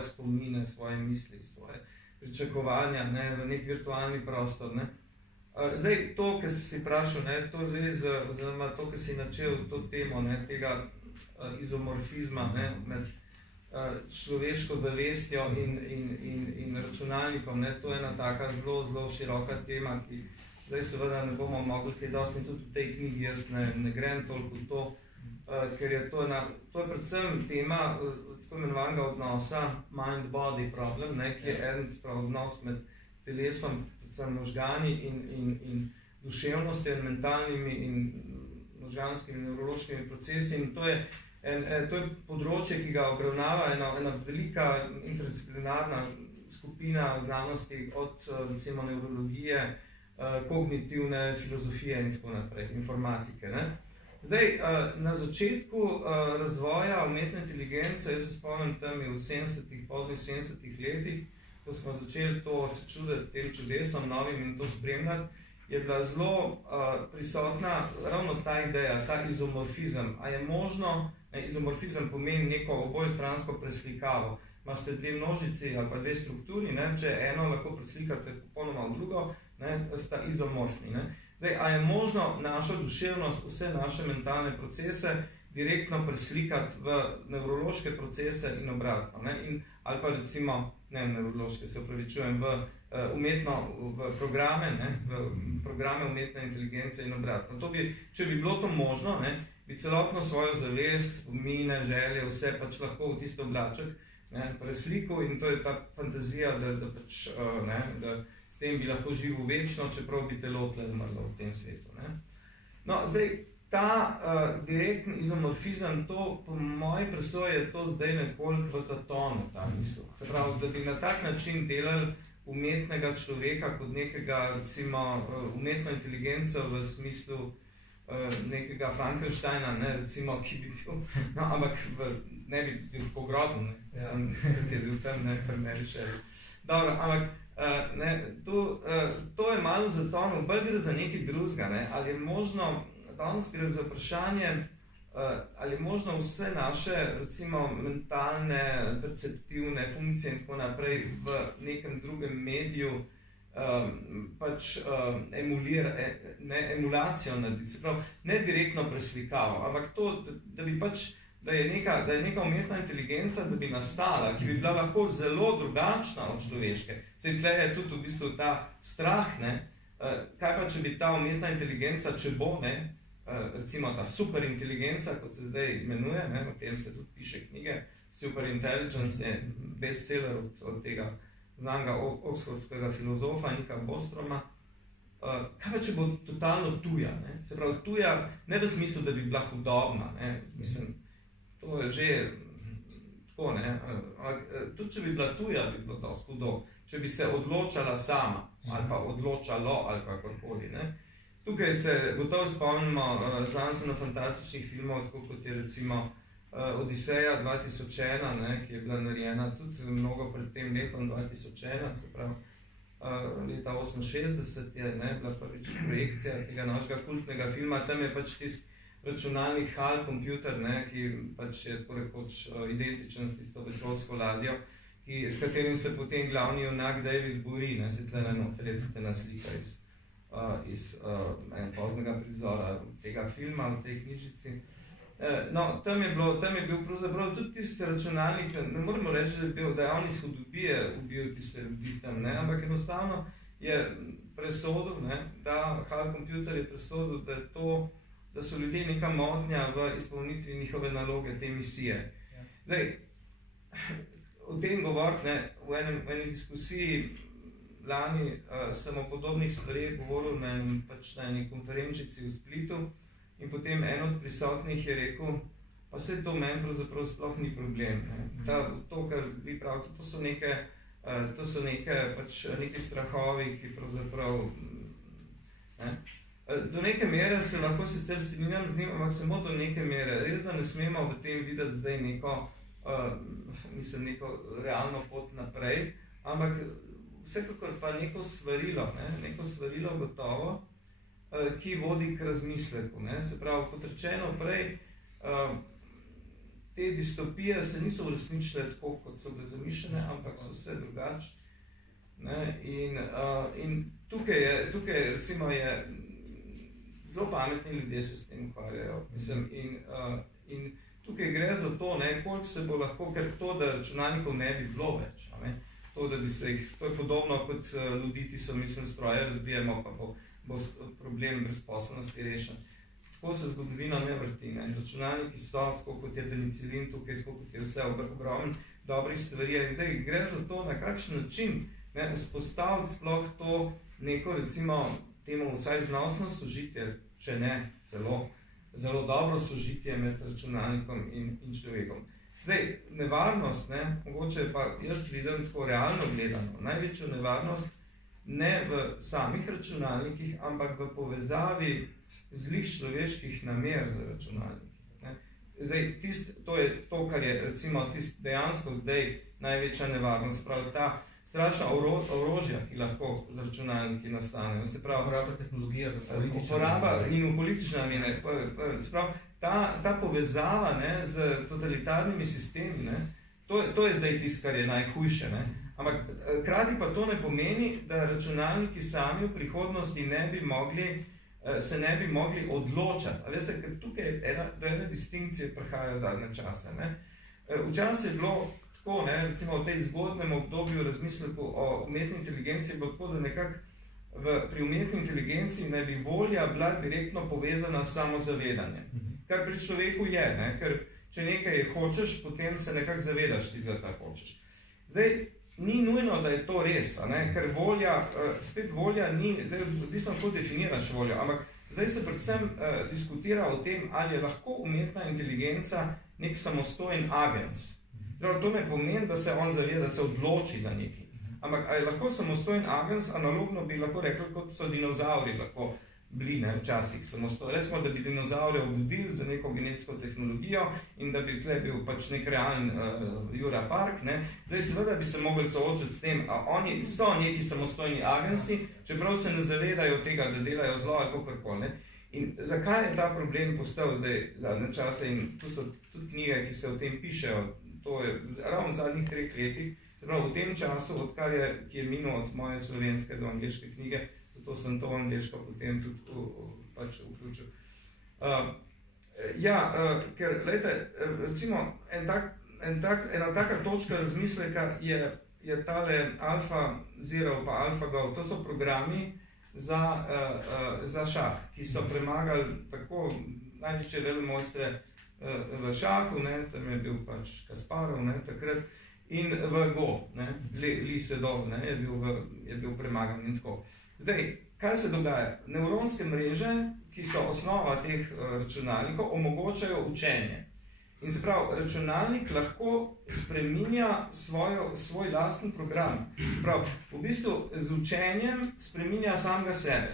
spomine, svoje misli, svoje pričakovanja, ne, v nek virtualni prostor, ne. Zdaj, to, kar si vprašal, ne, to oziroma to, kar si načel to temo, ne, tega izomorfizma, ne, med človeško zavestjo in računalnikom, ne, to je ena taka zelo, zelo široka tema, ki zdaj seveda ne bomo mogli kaj dosti, in tudi v tej knjigi jaz ne grem toliko v to, ker je to je predvsem tema tako imenovanega odnosa mind-body problem, ne, ki je en odnos med telesom, predvsem možgani in duševnostjo in mentalnimi in možganskimi nevrološkimi procesi. In to je področje, ki ga obravnava ena velika interdisciplinarna skupina znanosti od recimo nevrologije, kognitivne filozofije in tako naprej, informatike. Ne? Zdaj, na začetku razvoja umetne inteligence, jaz se spomnim tam v poznih 70-ih letih, ko smo začeli se čuditi tem čudesom novim in to spremljati, je bila zelo prisotna ravno ta ideja, ta izomorfizem. A je možno, izomorfizem pomeni neko obojstransko preslikavo. Imate dve množici ali pa dve strukturi, ne? Če eno lahko preslikate popolnoma v drugo, ne? Sta izomorfni. Ne? Zdaj, a je možno našo duševnost, vse naše mentalne procese direktno preslikati v nevrološke procese in obratno. Ne? Ali pa recimo, ne nevrološke, se upravičujem, v programe, ne, v programe umetne inteligence in obratno. Če bi bilo to možno, ne, bi celotno svojo zavest, spomine, želje, vse pač lahko v tisto oblaček, ne, preslikal, in to je ta fantazija, da s tem bi lahko živel večno, čeprav bi telo tle umrlo v tem svetu. Ne. No, zdaj, ta direktni izomorfizem, to po moji presoji je to zdaj nekoliko v zatonu, ta misel. Se pravi, da bi na tak način delali umetnega človeka kot nekega, recimo, umetno inteligenco v smislu nekega Frankensteina, ne, recimo, ki bi bil, no, ampak ne bi bil tako grozen, ne, sem, kot je bil tam, ne, kar ne bi še. Dobro, ampak ne, to je malo zatonu, bolj gre za nekaj drugega, ne, ali je možno, danes gre za vprašanje, ali je možno vse naše, recimo, mentalne, perceptivne funkcije in tako naprej v nekem drugem mediju pač emulacijo narediti, se pravi, ne direktno preslikavo, ampak to, da bi pač, da je neka umetna inteligenca, da bi nastala, ki bi bila lahko zelo drugačna od človeške. Saj tle je tudi v bistvu ta strah, ne, kaj pa, če bi ta umetna inteligenca, če bo, ne, recimo ta superinteligenca, kot se zdaj imenuje, ne, o tem se tudi piše knjige, Superintelligence je bestseller od tega znanega oxfordskega filozofa Nika Bostroma. Kaj pa, če bo totalno tuja, ne? Se pravi, tuja, ne v smislu, da bi bila hudobna, ne? Mislim, to je že tako, ne? Tudi, če bi bila tuja, bi bilo dosti hudo. Če bi se odločala sama, ali pa odločalo, ali kakorkoli, ne? Tukaj se gotovo spomnimo znanstveno-fantastičnih filmov, tako kot je recimo Odiseja 2001, ne, ki je bila narejena tudi mnogo pred tem letom 2001, se pravi leta 68 je bila prvič projekcija tega našega kultnega filma, tam je pač tisti računalnik HAL kompjuter, ki pač je tako rekoč identičen s tisto vesoljsko ladjo, s katerim se potem glavni junak David bori, se tle ena slika iz poznega prizora tega filma v tej knjižici. No, tam je bil pravzaprav tudi tisti računalnik, ne moremo reči, da je on iz hudobije ubil tiste ljudi tam, ampak enostavno je presodil, da HAL kompjuter je presodil, da so ljudje neka motnja v izpolnitvi njihove naloge, te misije. Zdaj, o tem govoriti, v eni diskusiji lani sem o podobnih stvareh govoril na eni konferenčici v Splitu, in potem en od prisotnih je rekel, pa vse to meni pravzaprav sploh ni problem. To, kar vi pravite, to so neki strahovi, ki pravzaprav... Do neke mere se lahko sicer strinjam z njim, ampak samo do neke mere. Res, da ne smemo v tem videti zdaj neko realno pot naprej, ampak vsekakor pa neko svarilo gotovo, ki vodi k razmisleku. Se pravi, kot rečeno prej, te distopije se niso uresničile tako, kot so bile zamišljene, ampak so vse drugače. In tukaj recimo je, zelo pametni ljudje se s tem ukvarjajo. In tukaj gre za to, koliko se bo lahko, ker to, da računalnikov ne bi bilo več. To je podobno kot luditi so, stroje razbijemo, pa bo problem brezposelnosti rešen. Tako se zgodovina ne vrti. Računalniki so, tako kot je penicilin tukaj, tako kot je vse ogromno dobrih stvari. In zdaj gre za to, na kakšen način vzpostaviti sploh to neko, recimo, temu vsaj znosno sožitje, če ne celo zelo dobro sožitje med računalnikom in človekom. Zdaj, nevarnost, mogoče pa jaz vidim tako realno gledano, največjo nevarnost ne v samih računalnikih, ampak v povezavi zlih človeških namer za računalniki. Zdaj, to je to, kar je recimo dejansko zdaj največja nevarnost, se pravi ta strašna orožja, ki lahko z računalniki nastanejo. Se pravi, uporaba tehnologije v politične uporaba in v politične namene. Se pravi, ta povezava z totalitarnimi sistemi, to je zdaj tisto, kar je najhujše. Ampak hkrati pa to ne pomeni, da računalniki sami v prihodnosti se ne bi mogli odločati. A veste, ker tukaj do ene distinkcije prihaja zadnje čase. Včasih je bilo tako, recimo v tej zgodnem obdobju razmisleku o umetni inteligenci, je bilo tako, da nekako pri umetni inteligenci ne bi volja bila direktno povezana s samozavedanjem. Kar pri človeku je, ker če nekaj hočeš, potem se nekako zavedaš tistega, kar hočeš. Zdaj, ni nujno, da je to res, ker spet volja ni, zdaj odvisno kako definiraš voljo, ampak zdaj se predvsem diskutira o tem, ali je lahko umetna inteligenca nek samostojen agens. Zdaj, to ne pomeni, da se on zaveda, da se odloči za nekaj. Ampak ali je lahko samostojen agens, analogno bi lahko rekli, kot so dinozauri lahko bili, včasih samostojni. Recimo, da bi dinozaure obudili za neko genetsko tehnologijo in da bi tle bil pač nek realen Jura Park. Zdaj, seveda bi se mogli soočiti s tem, a oni so neki samostojni agensi, čeprav se ne zavedajo tega, da delajo zlo ali kakorkoli. In zakaj je ta problem postal zdaj zadnje čase? In tu so tudi knjige, ki se o tem pišejo. To je ravno v zadnjih 3 letih, se pravi v tem času, ki je minil od moje slovenske do angleške knjige, zato sem to angleško potem tudi pač vključil. Ker, gledajte, recimo, ena taka točka razmisleka je tale AlphaZero pa AlphaGo. To so programi za šah, ki so premagali tako največje velemojstre v šahu, tam je bil pač Kasparov takrat, in v Go, Li Sedol je bil premagan in tako. Zdaj, kaj se dogaja? Nevronske mreže, ki so osnova teh računalnikov, omogočajo učenje. In se pravi, računalnik lahko spreminja svoj lasten program. Se pravi, v bistvu z učenjem spreminja samega sebe.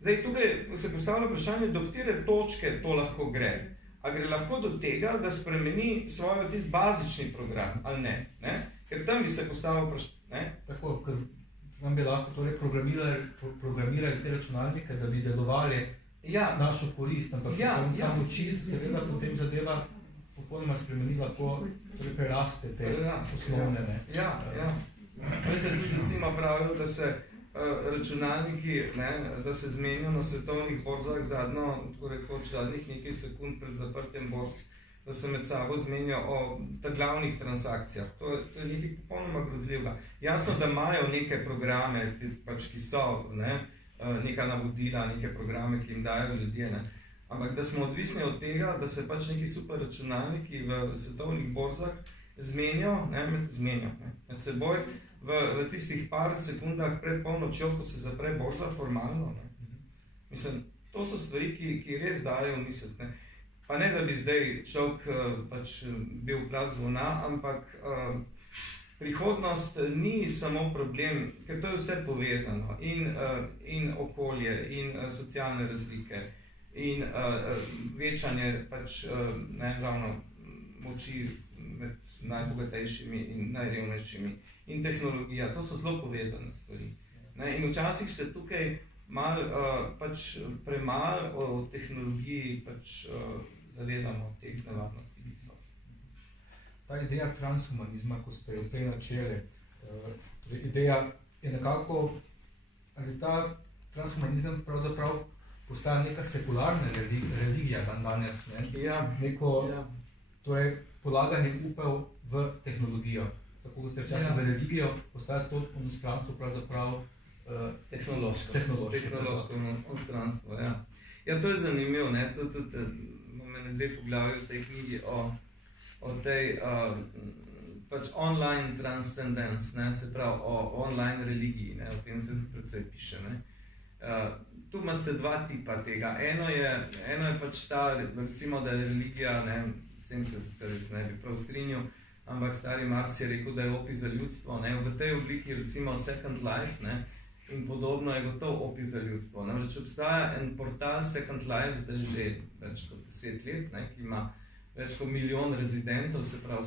Zdaj, tukaj se postavlja vprašanje, do katere točke to lahko gre. a gre lahko do tega, da spremeni svoj tisti bazični program, ali ne? Ker tam bi se postavil vprašanje. Tako, ker nam bi lahko torej programirali te računalnike, da bi delovali našo korist, ampak samo čisto seveda potem zadeva popolnoma spremeni, lahko torej preraste te osnovne. Se tudi recimo pravijo, da se računalniki, da se zmenijo na svetovnih borzah zadnjih nekaj sekund pred zaprtjem borz, da se med sabo zmenijo o glavnih transakcijah. To je nekaj popolnoma grozljivega. Jasno, da imajo neke programe, ki so neka navodila, neke programe, ki jim dajo ljudje, ampak da smo odvisni od tega, da se neki super računalniki v svetovnih borzah zmenijo med seboj v tistih par sekundah pred polnočjo, ko se zapre borza formalno. Mislim, to so stvari, ki res dajo misliti. Pa ne, da bi zdaj človek bil plat zvona, ampak prihodnost ni samo problem, ker to je vse povezano, in okolje, in socialne razlike, in večanje ravno moči med najbogatejšimi in najrevnejšimi, in tehnologija, to so zelo povezane stvari. In včasih se tukaj premalo o tehnologiji zavedamo teh nevarnosti, ki so. Ta ideja transhumanizma, ko ste jo prej načeli, torej ideja je nekako, ali ta transhumanizem pravzaprav postaja neka sekularna religija danes, to je polaganje upov v tehnologijo. Tako se včasih v religijo postaja to onostranstvo pravzaprav tehnološko onostranstvo. Ja, to je zanimivo, to tudi imamo dve poglavje v tej knjigi o tej online transcendence, se pravi o online religiji, o tem se tudi precej piše. Tu imate dva tipa tega. Eno je ta, recimo, da je religija, s tem se res ne bi prav strinjal, ampak stari Marx je rekel, da je opis za ljudstvo. V tej obliki, recimo Second Life, in podobno je gotov opis za ljudstvo. Namreč obstaja en portal Second Life, zdaj že več kot 10 let, ki ima več kot 1 milijon rezidentov, se pravi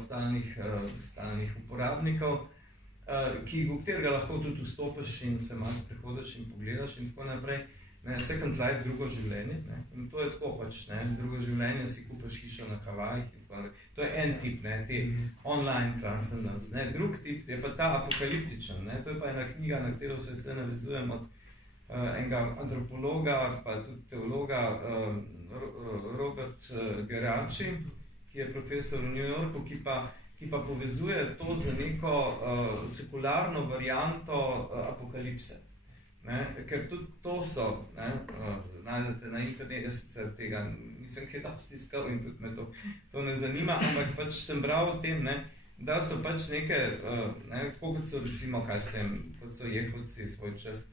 stalnih uporabnikov, v katerega lahko tudi vstopiš in se malo sprehodiš in pogledaš in tako naprej. Second Life, drugo življenje. In to je tako drugo življenje, si kupiš hišo na Havajih in tako naprej. To je en tip, te online transcendence. Drug tip je pa ta apokaliptičen. To je pa ena knjiga, na katero se zdaj navezujem od enega antropologa, pa tudi teologa Robert Geraci, ki je profesor v New Yorku, ki pa povezuje to z neko sekularno varianto apokalipse. Ker tudi to so, najdete na internetu, jaz sicer tega nisem kaj dosti iskal in tudi me to ne zanima, ampak sem bral o tem, da so neke, tako kot so recimo, kot so Jehovci svoj čas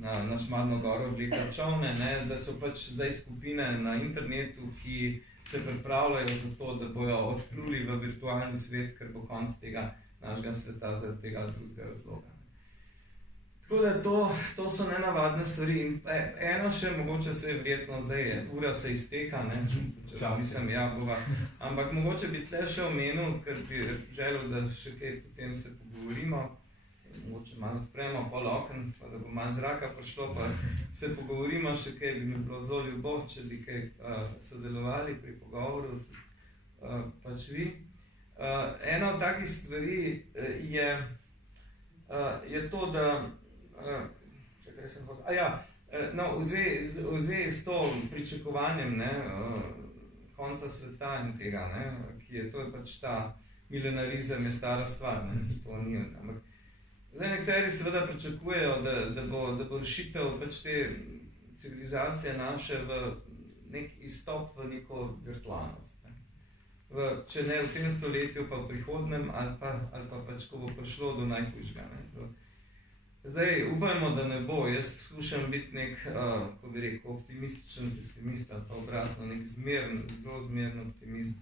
na Šmarno goro oblekali čolne, da so zdaj skupine na internetu, ki se pripravljajo za to, da bojo odpluli v virtualni svet, ker bo konc tega našega sveta zaradi tega drugega razloga. Tako da to so nenavadne stvari. Eno še, mogoče se je verjetno zdaj, ura se izteka, ampak mogoče bi tle še omenil, ker bi želel, da še kaj potem se pogovorimo, mogoče malo odpremo pol okn, pa da bo malo zraka prišlo, pa se pogovorimo še kaj, bi mi bilo zelo ljubo, če bi kaj sodelovali pri pogovoru, vi. Ena od takih stvari je to, da v zvezi s to pričakovanjem konca sveta in tega, ki je to ta milenarizem, je stara stvar, se to ni. Zdaj nekateri seveda pričakujejo, da bo rešitev te civilizacije naše v nek izstop v neko virtualnost. Če ne v tem stoletju, pa v prihodnem, ali pa ko bo prišlo do najhujšega. Zdaj, upajmo, da ne bo. Jaz skušam biti nek, ko bi rekel, optimističen pesimist, ali pa obratno, nek zelo zmeren optimist,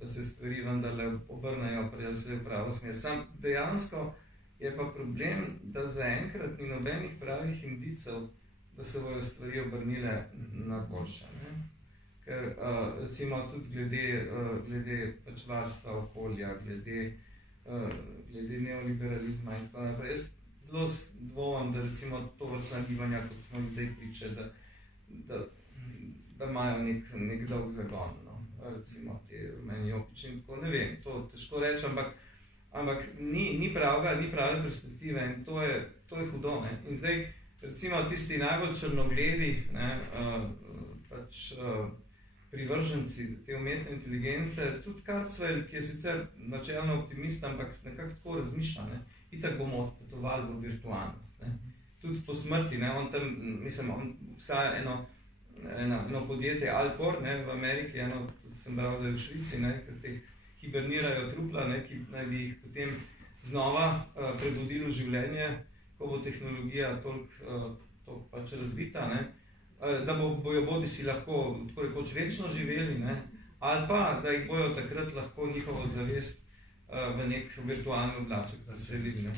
da se stvari vendarle obrnejo vse v pravo smer. Sam dejansko je pa problem, da zaenkrat ni nobenih pravih indicev, da se bojo stvari obrnile na boljše. ker recimo tudi glede pač varstva okolja, glede neoliberalizma in tako naprej. Jaz zelo dvomim, da recimo to vrstna gibanja, kot smo jih zdaj priče, da imajo nek dolg zagon, no. Recimo te rumeni jopiči in tako, ne vem, to težko reči, ampak ni prave perspektive in to je hudo, ne. In zdaj, recimo tisti najbolj črnogledi, ne, pač privrženci te umetne inteligence, tudi Kurzweil, ki je sicer načelno optimist, ampak nekako tako razmišlja, ne. Itak bomo odpotovali v virtualnost, ne. Tudi po smrti, ne, on tam, mislim, obstaja eno podjetje Alcor, ne, v Ameriki, sem bral, da je v Švici, ne, ker te hibernirajo trupla, ne, ki naj bi jih potem znova prebudili v življenje, ko bo tehnologija toliko pač razvita, ne, da bojo bodisi lahko tako rekoč večno živeli, ne, ali pa, da jih bojo takrat lahko njihovo zavest v nek virtualni oblaček preselili, ne.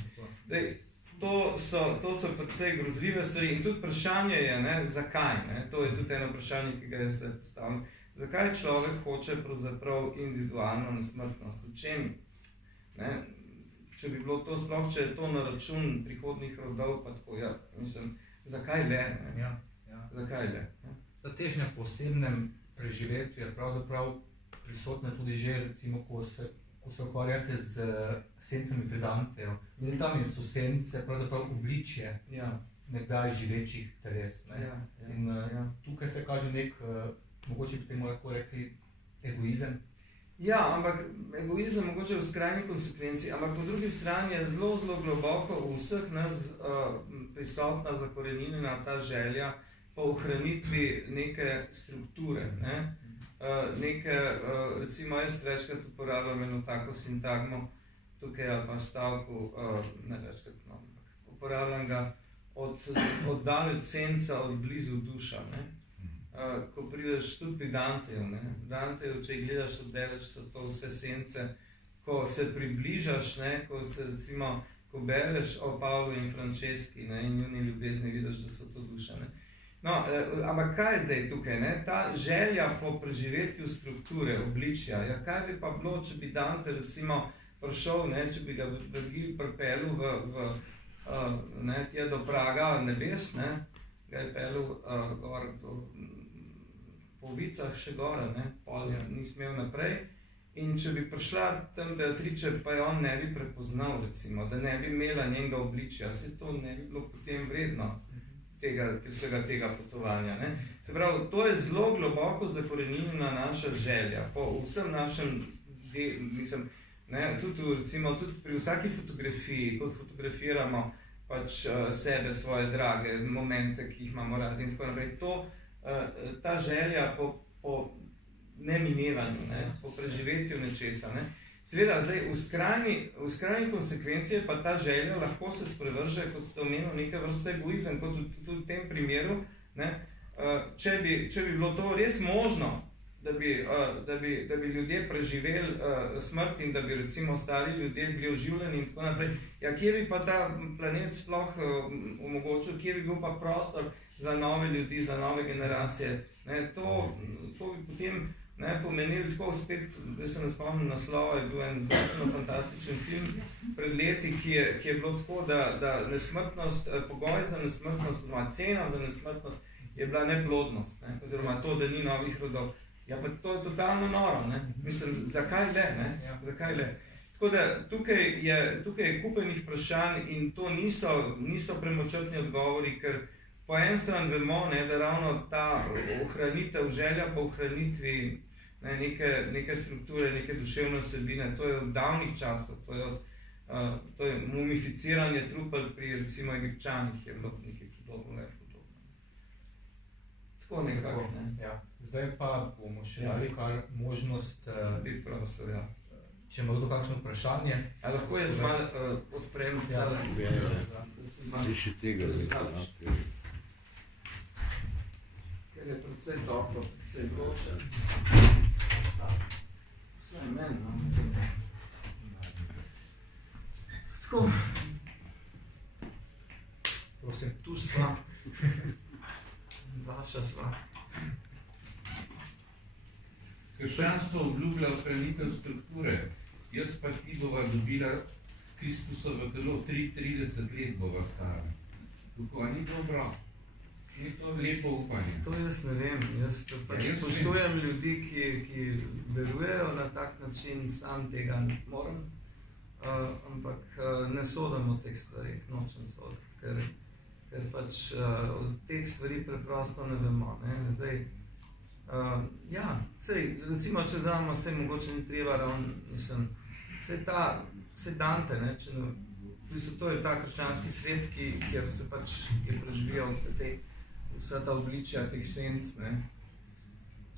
To so precej grozljive stvari in tudi vprašanje je, ne, zakaj, ne, to je tudi eno vprašanje, ki ga jaz zdaj postavljam. Zakaj človek hoče pravzaprav individualno nesmrtnost? V čem? Ne? Če bi bilo to sploh, če je to na račun prihodnih rodov, pa tako, ja, mislim, zakaj le? Ne? Ja. Zakaj le? Ne? Ta težnja po osebnem preživetju je pravzaprav prisotna tudi že, recimo, ko se ukvarjate z sencami pri Danteju. In tam so sence pravzaprav obličje nekdaj živečih teles. Ne? In tukaj se kaže nek, mogoče bi temu lahko rekli, egoizem. Ja, ampak egoizem mogoče v skrajni konsekvenci, ampak po drugi strani je zelo, zelo globoko v vseh nas prisotna zakorenjena ta želja po ohranitvi neke strukture, ne? Recimo jaz večkrat uporabljam eno tako sintagmo, tukaj ali pa stavku, ne večkrat, no, uporabljam ga od daleč senca, od blizu duša, ne? Ko prideš tudi pri Danteju, ne? Danteju, če jih gledaš od daleč, so to vse sence, ko se približaš, ne? Ko se recimo, ko bereš o Pavlu in Franceski, ne? In njuni ljubezni vidiš, da so to duša, ne? No, ampak kaj je zdaj tukaj, ne? Ta želja po preživetju strukture, obličja, ja, kaj bi pa bilo, če bi Dante recimo prišel, ne? Če bi ga Virgil pripeljal tja do praga nebes, ne? Ga je peljal gor po vicah še gore, ne? Polja ni smel naprej. In če bi prišla tam Beatrice, pa jo on ne bi prepoznal, recimo, da ne bi imela njenega obličja, se to ne bi bilo potem vredno vsega tega potovanja, ne? Se pravi, to je zelo globoko zakorenjena naša želja, po vsem našem, mislim, ne, tudi pri vsaki fotografiji, ko fotografiramo pač sebe, svoje drage, momente, ki jih imamo radi in tako naprej, ta želja po neminevanju, ne, po preživetju nečesa, ne. Seveda, zdaj, v skrajni konsekvenci pa ta želja lahko se sprevrže, kot ste omenili, neka vrsta egoizem, kot tudi v tem primeru, ne, če bi bilo to res možno, da bi ljudje preživeli smrt in da bi recimo stari ljudje bili oživljeni in tako naprej, ja, kje bi pa ta planet sploh omogočil, kje bi bil pa prostor za nove ljudi, za nove generacije, ne, to bi potem pomenili tako spet, da se ne spomnim naslova, je bil en zdravstveno fantastičen film pred leti, ki je bilo tako, da nesmrtnost, pogoj za nesmrtnost, cena za nesmrtnost je bila neplodnost, ne, oziroma to, da ni novih rodov. Ja, pa to je totalno noro, ne? Mislim, zakaj le, ne? Zakaj le? Tako da tukaj je kupenih vprašanj in to niso premočrtni odgovori, ker po en stran vemo, ne, da ravno ta ohranitev, želja po ohranitvi neke strukture, neke duševne vsebine, to je od davnih časov, to je mumificiranje trupel pri recimo Egipčanih, je bilo nekaj podobno. Tako nekako, ne? Ja. Zdaj pa bomo še dali kar možnost, če ima kdo kakšno vprašanje. A lahko jaz malo odprem? Ja, ti še tega zdaj. Ker je predvsej toplo, predvsej vroče. Vse je meni, no? Tako. Prosim. Tu sva. Vaša sva. Krščanstvo obljublja ohranitev strukture, jaz pa ti bova dobila Kristusovo telo, 33 let bova stara. Kako ni dobro? Ni to lepo upanje? To jaz ne vem. Jaz pač spoštujem ljudi, ki verujejo na tak način, sam tega ne zmorem, ampak ne sodim o teh stvarih, nočem soditi, ker pač od teh stvari preprosto ne vemo. Ne? Zdaj, ja, recimo, če vzamemo, sej mogoče ni treba ravno, mislim, sej Dante, ne, če ne, v bistvu to je ta krščanski svet, kjer se pač je preživijo vsa ta obličja teh senc, ne.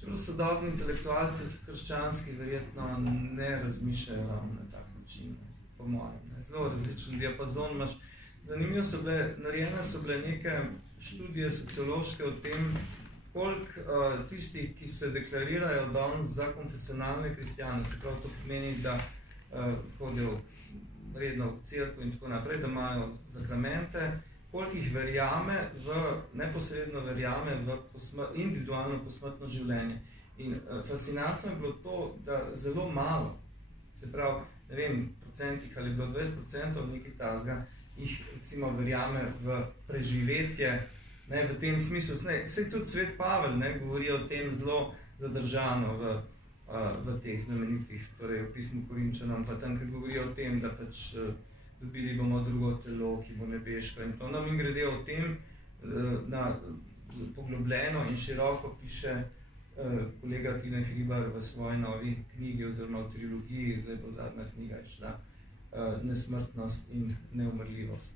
Čeprav sodobni intelektualci krščanski verjetno ne razmišljajo ravno na tak način, ne, po mojem, ne. Zelo različen diapazon imaš. Zanimivo narejene so bile neke študije sociološke o tem, koliko tistih, ki se deklarirajo danes za konfesionalne kristjane, se pravi, to pomeni, da hodijo redno v cerkev in tako naprej, da imajo zakramente, koliko jih verjame neposredno verjame v individualno posmrtno življenje. In fascinantno je bilo to, da zelo malo, se pravi, ne vem, procentih ali bilo 20% nekaj tazga, jih recimo verjame v preživetje, ne, v tem smislu, sej tudi svet Pavel, ne, govori o tem zelo zadržano v teh znamenitih, torej v pismu Korinčanom, pa tam, ki govori o tem, da pač dobili bomo drugo telo, ki bo nebeško in to nam in grede o tem, poglobljeno in široko piše kolega Tine Hribar v svoji novi knjigi oziroma v trilogiji, zdaj bo zadnja knjiga išla, Nesmrtnost in neumrljivost.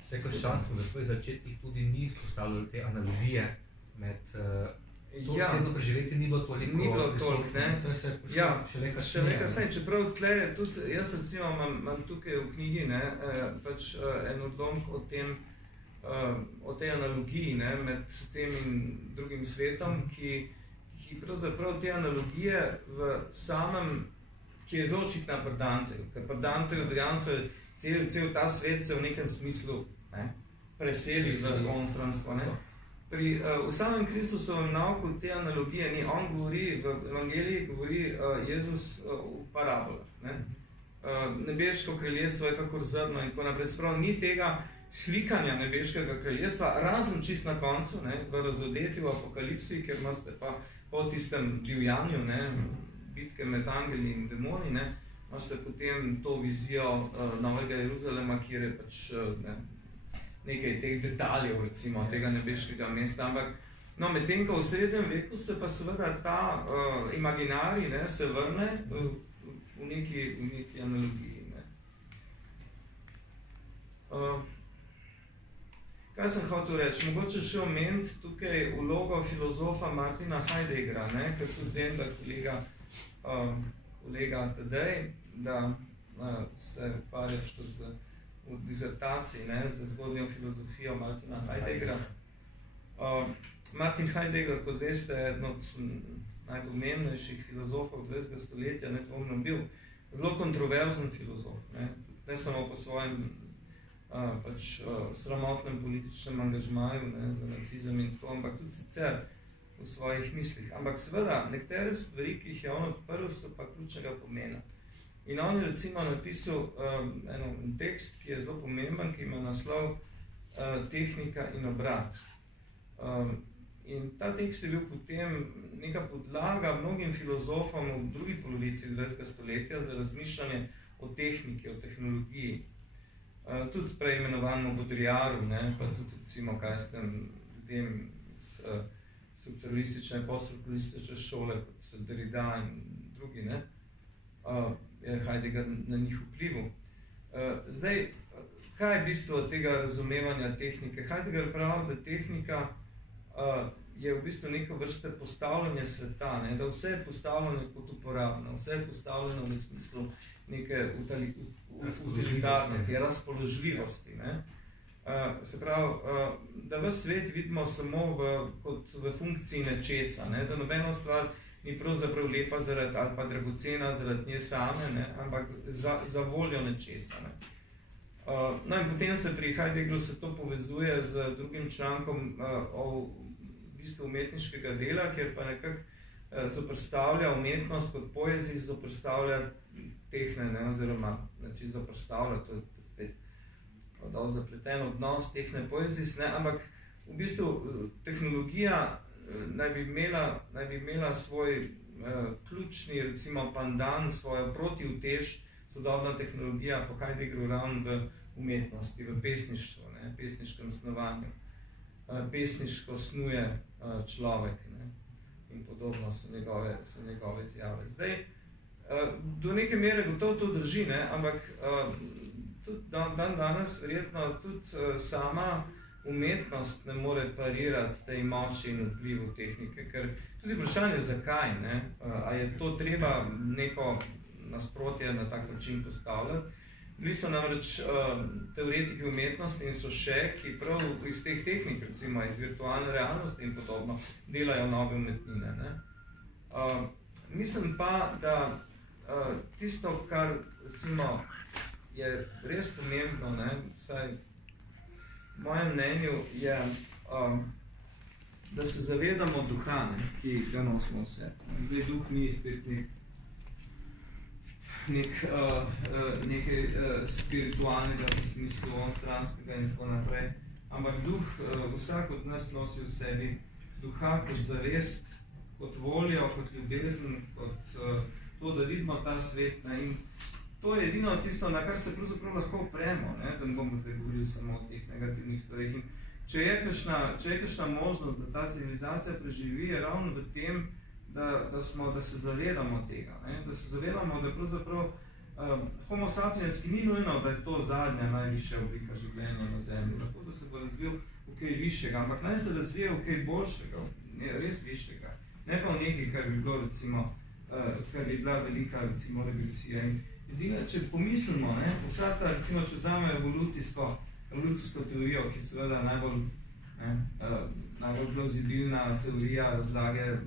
Vse krščanstvo v svojih začetkih tudi ni izpostavljalo te analogije med to osebno preživetje ni bilo toliko. Ni bilo toliko, ne? To je se šele kasneje. Čeprav tle, tudi jaz recimo imam tukaj v knjigi, ne, pač en odlomek o tem, o tej analogiji, ne, med tem in drugim svetom, ki pravzaprav te analogije v samem, ki je zelo očitna pri Danteju, ker pri Danteju dejansko cel ta svet se v nekem smislu preseli v onstranstvo. V samem Kristusovem nauku te analogije ni. On govori, v evangeliji govori Jezus v parabolah. Nebeško kraljestvo je kakor zrno in tako naprej. Sprav ni tega slikanja nebeškega kraljestva, razen čist na koncu, v razodetju, v apokalipsi, ker imate pa po tistem divjanju, bitke med angeli in demoni, imate potem to vizijo Novega Jeruzalema, kjer je pač nekaj teh detaljev, recimo, tega nebeškega mesta, ampak medtem, ko v srednjem veku se pa seveda ta imaginarij se vrne v neki analogiji. Kaj sem hotel reči? Mogoče še omeniti tukaj vlogo filozofa Martina Heideggera, ker tudi vem, da kolega Tadej, da se ukvarjaš tudi v dizertaciji za zgodnjo filozofijo Martina Heideggera. Martin Heidegger, kot veste, je eden od najpomembnejših filozofov 20. stoletja, nedvomno bil zelo kontroverzen filozof, ne samo po svojem sramotnem političnem angažmaju za nacizem in tako, ampak tudi sicer v svojih mislih. Ampak seveda, nekatere stvari, ki jih je on odprl, so pa ključnega pomena. In on je recimo napisal en tekst, ki je zelo pomemben, ki ima naslov Tehnika in obrat. In ta tekst je bil potem neka podlaga mnogim filozofom v drugi polovici 20. stoletja za razmišljanje o tehniki, o tehnologiji. Tudi preimenovanemu Baudrillardu, pa tudi recimo, kaj s tem ljudem strukturalistične, poststrukturalistične šole, kot Derrida in drugi, je Heidegger na njih vplival. Zdaj, kaj je bistvo tega razumevanja tehnike? Heidegger pravi, da tehnika je v bistvu neko vrste postavljanje sveta, da vse je postavljeno kot uporabno, vse je postavljeno v smislu neke utilitarnosti, razpoložljivosti. Se pravi, da ves svet vidimo samo kot v funkciji nečesa, da nobena stvar ni pravzaprav lepa zaradi, ali pa dragocena zaradi nje same, ampak za voljo nečesa. No in potem se pri Heideggeru se to povezuje z drugim člankom o v bistvu umetniškega dela, kjer pa nekako zoprstavlja umetnost kot poeziji, zoprstavlja tehne, ne, oziroma znači zoprstavlja, to je spet dosti zapleten odnos tehne poezije, ne, ampak v bistvu tehnologija naj bi imela svoj ključni, recimo pandan, svojo protiutež, sodobna tehnologija po Heideggeru ravno v umetnosti, v pesništvu, ne, pesniškem snovanju. Pesniško snuje človek, ne, in podobno so njegove izjave. Zdaj, do neke mere gotovo to drži, ne, ampak tudi danes verjetno tudi sama umetnost ne more parirati tej moči in vplivu tehnike, ker tudi vprašanje zakaj, ne, a je to treba neko nasprotje na tak način postavljati. Bili so namreč teoretiki umetnosti in so še, ki prav iz teh tehnik, recimo iz virtualne realnosti in podobno, delajo nove umetnine. Ne. Mislim pa, da tisto, kar recimo je res pomembno, ne, vsaj v mojem mnenju, je, da se zavedamo duha, ne, ki ga nosimo vse. Zdaj, duh ni spet nekaj spiritualnega v smislu onstranskega in tako naprej, ampak duh vsak od nas nosi v sebi duha kot zavest, kot voljo, kot ljubezen, kot to, da vidimo ta svet. Ne, in to je edino tisto, na kar se pravzaprav lahko opremo, ne, da ne bomo zdaj govorili samo o teh negativnih stvarih. In če je kakšna možnost, da ta civilizacija preživi, je ravno v tem, da se zavedamo tega, ne? Da se zavedamo, da pravzaprav homo sapiens, ki ni nujno, da je to zadnja najvišja oblika življenja na Zemlji, lahko da se bo razvil v kaj višjega, ampak naj se razvije v kaj boljšega, res višjega, ne pa v nekaj, kar bi bilo recimo, kar bi bila velika recimo regresija. In edino, če pomislimo, ne, vsa ta, recimo, če vzame evolucijsko teorijo, ki seveda najbolj plauzibilna teorija razlage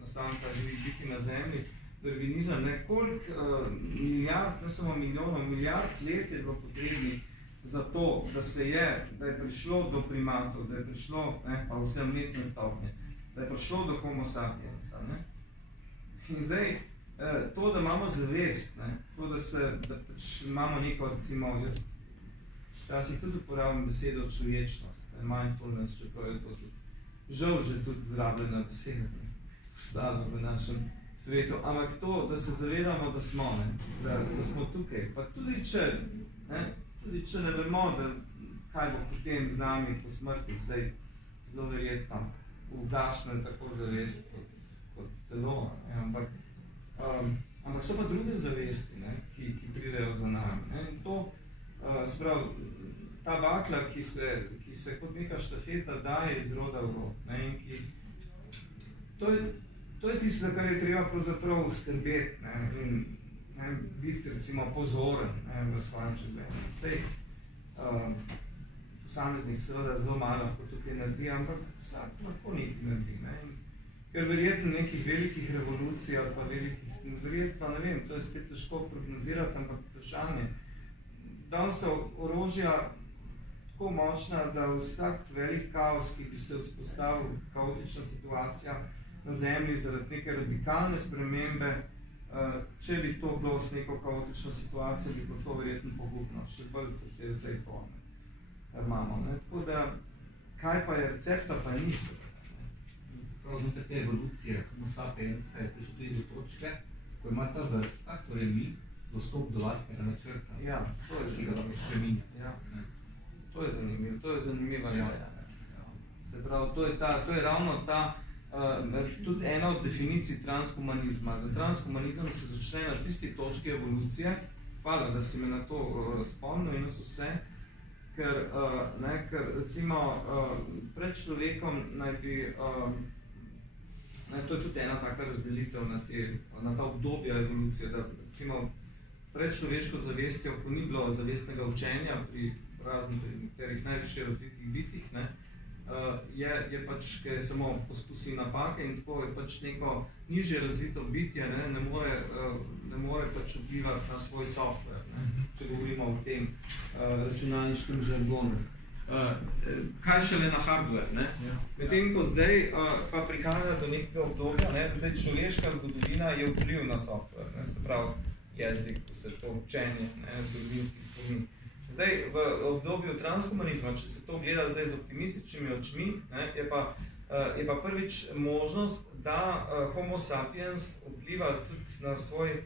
nastanka živih bitij na Zemlji, darwinizem, koliko milijard, ne samo milijonov, milijard let je bilo potrebnih za to, da je prišlo do primatov, da je prišlo, pa vse mestne stopnje, da je prišlo do homo sapiensa. Ne? In zdaj, to, da imamo zavest, ne? To, da pač imamo neko, recimo, jaz včasih tudi uporabljam besedo človečnost, mindfulness, čeprav je to tudi, žal že tudi zrabljena beseda, postala v našem svetu, ampak to, da se zavedamo, da smo, da smo tukaj, pa tudi če ne vemo, kaj bo potem z nami po smrti, saj zelo verjetno ugašne tako zavest kot telo, ampak so pa druge zavesti, ki pridejo za nami. In to, sprav, ta bakla, ki se kot neka štafeta daje iz roda v rod, in ki to je tisto, za kar je treba pravzaprav skrbeti in biti recimo pozoren v svojem življenju. Sej, posameznik seveda zelo malo lahko tukaj naredi, ampak vsak lahko nekaj naredi. Ker verjetno nekih velikih revolucij ali pa verjetno, ne vem, to je spet težko prognozirati, ampak vprašanje. Danes so orožja tako močna, da vsak velik kaos, ki bi se vzpostavil, kaotična situacija na Zemlji zaradi neke radikalne spremembe, če bi to bilo s neko kaotično situacijo, bi bilo to verjetno pogubno, še bolj kot je zdaj to, kar imamo. Tako da, kaj pa je recepta, pa ni seveda. Prav znotraj te evolucije, homo sapiens se je prišel tudi do točke, ko ima ta vrsta, torej mi, dostop do lastnega načrta. Ja, to je ki ga lahko spreminja. Ja. To je zanimivo. Ja. Se pravi, to je ravno ta, tudi ena od definicij transhumanizma. Da transhumanizem se začne na tisti točki evolucije, hvala, da si me na to spomnil in nas vse, ker recimo pred človekom naj bi, to je tudi ena taka razdelitev na ta obdobja evolucije, da recimo pred človeško zavestjo, ko ni bilo zavestnega učenja pri raznih nekaterih najvišje razvitih bitih, je pač, ki je samo poskusi napake in tako je pač neko nižje razvito bitje, ne more pač vplivati na svoj software, če govorimo o tem računalniškem žargonu. kaj šele na hardware. Ne? Medtem ko zdaj pa prihaja do nekega obdobja, ne? Zdaj človeška zgodovina je vpliv na software, ne? Se pravi jezik, vse to učenje, zgodovinski spomin. Zdaj, v obdobju transhumanizma, če se to gleda zdaj z optimističnimi očmi, ne, je pa prvič možnost, da Homo sapiens vpliva tudi na svoj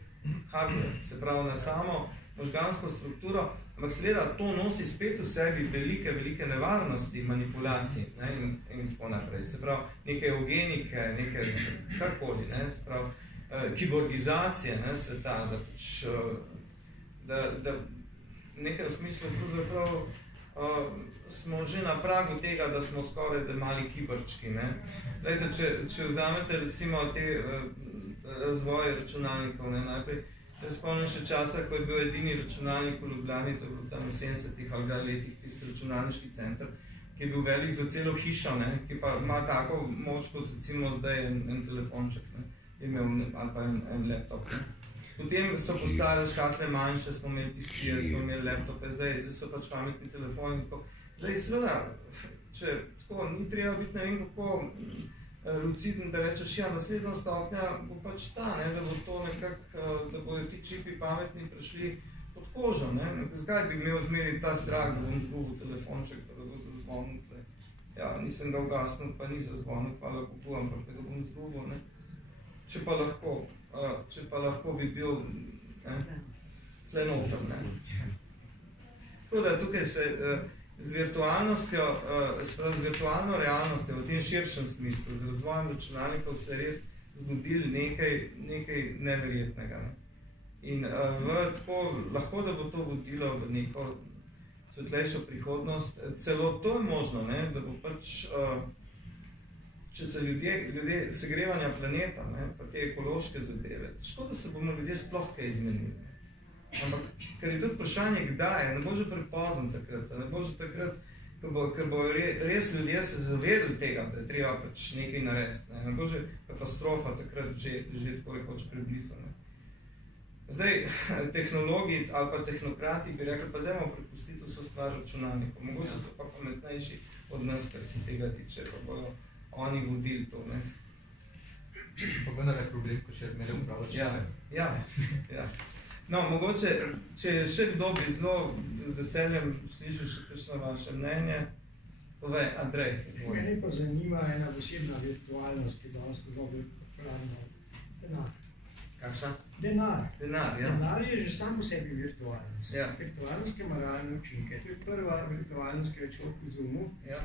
hardware, se pravi na samo možgansko strukturo, ampak seveda to nosi spet v sebi velike nevarnosti manipulacij, ne, in tako naprej. Se pravi, neke eugenike, neke karkoli, ne, se pravi, kiborgizacije, ne, sveta, da nekaj v smislu pravzaprav smo že na pragu tega, da smo skoraj da mali kiborčki. Ne. Lejte, če vzamete recimo te razvoje računalnikov, ne, najprej, se spomnim še časa, ko je bil edini računalnik v Ljubljani, to je bilo tam v 70-ih ali letih, tisti računalniški center, ki je bil velik za celo hišo, ne, ki pa ima tako moč kot recimo zdaj en telefonček, ne, imel ali pa en laptop. Ne. Potem so postajali škatle manjše, smo imeli PC-je, smo imeli laptope, zdaj so pač pametni telefoni in tako. Zdaj, seveda, če tako, ni treba biti ne vem kako luciden, da rečeš, ja, naslednja stopnja bo pač ta, ne, da bo to nekako, da bodo ti čipi pametni prišli pod kožo, ne. Zakaj bi imel zmeri ta strah, da bom zgubil telefonček, da bo zazvonil, ja, nisem ga ugasnil, pa ni zazvonil, hvala Bogu, ampak da ga bom zgubil, ne. Če pa lahko bi bil tle noter, ne. Tako da tukaj se z virtualnostjo, z virtualno realnostjo v tem širšem smislu, z razvojem računalnikov se je res zgodilo nekaj neverjetnega. Ne. In tako, lahko da bo to vodilo v neko svetlejšo prihodnost, celo to je možno, ne, da bo pač če se ljudje segrevanja planeta, ne, pa te ekološke zadeve, škoda se bomo ljudje sploh kaj izmenili. Ampak, ker je tudi vprašanje, kdaj, ne bo že prepozno takrat, ne bo že takrat, ker bo res ljudje se zavedali tega, da je treba pač nekaj narediti, ne bo že katastrofa takrat že tako rekoč preblizu. Zdaj, tehnologi ali pa tehnokrati bi rekli, pa dajmo prepustiti vso stvar računalnikov, mogoče so pa pametnejši od nas, kar se tega tiče, pa bodo oni vodili to, ne. Pa vendar je problem, ko še zmeraj upravljaš. Ja. No, mogoče, če še kdo bi zelo z veseljem slišal še kakšno vaše mnenje, povej, Andrej. Mene pa zanima ena posebna virtualnost, ki danes dobro pravimo, denar. Kakša? Denar. Denar, ja. Denar je že sam po sebi virtualnost. Ja. Virtualnost ima realne učinke. To je prva virtualnost, ki jo človek vzumil. Ja.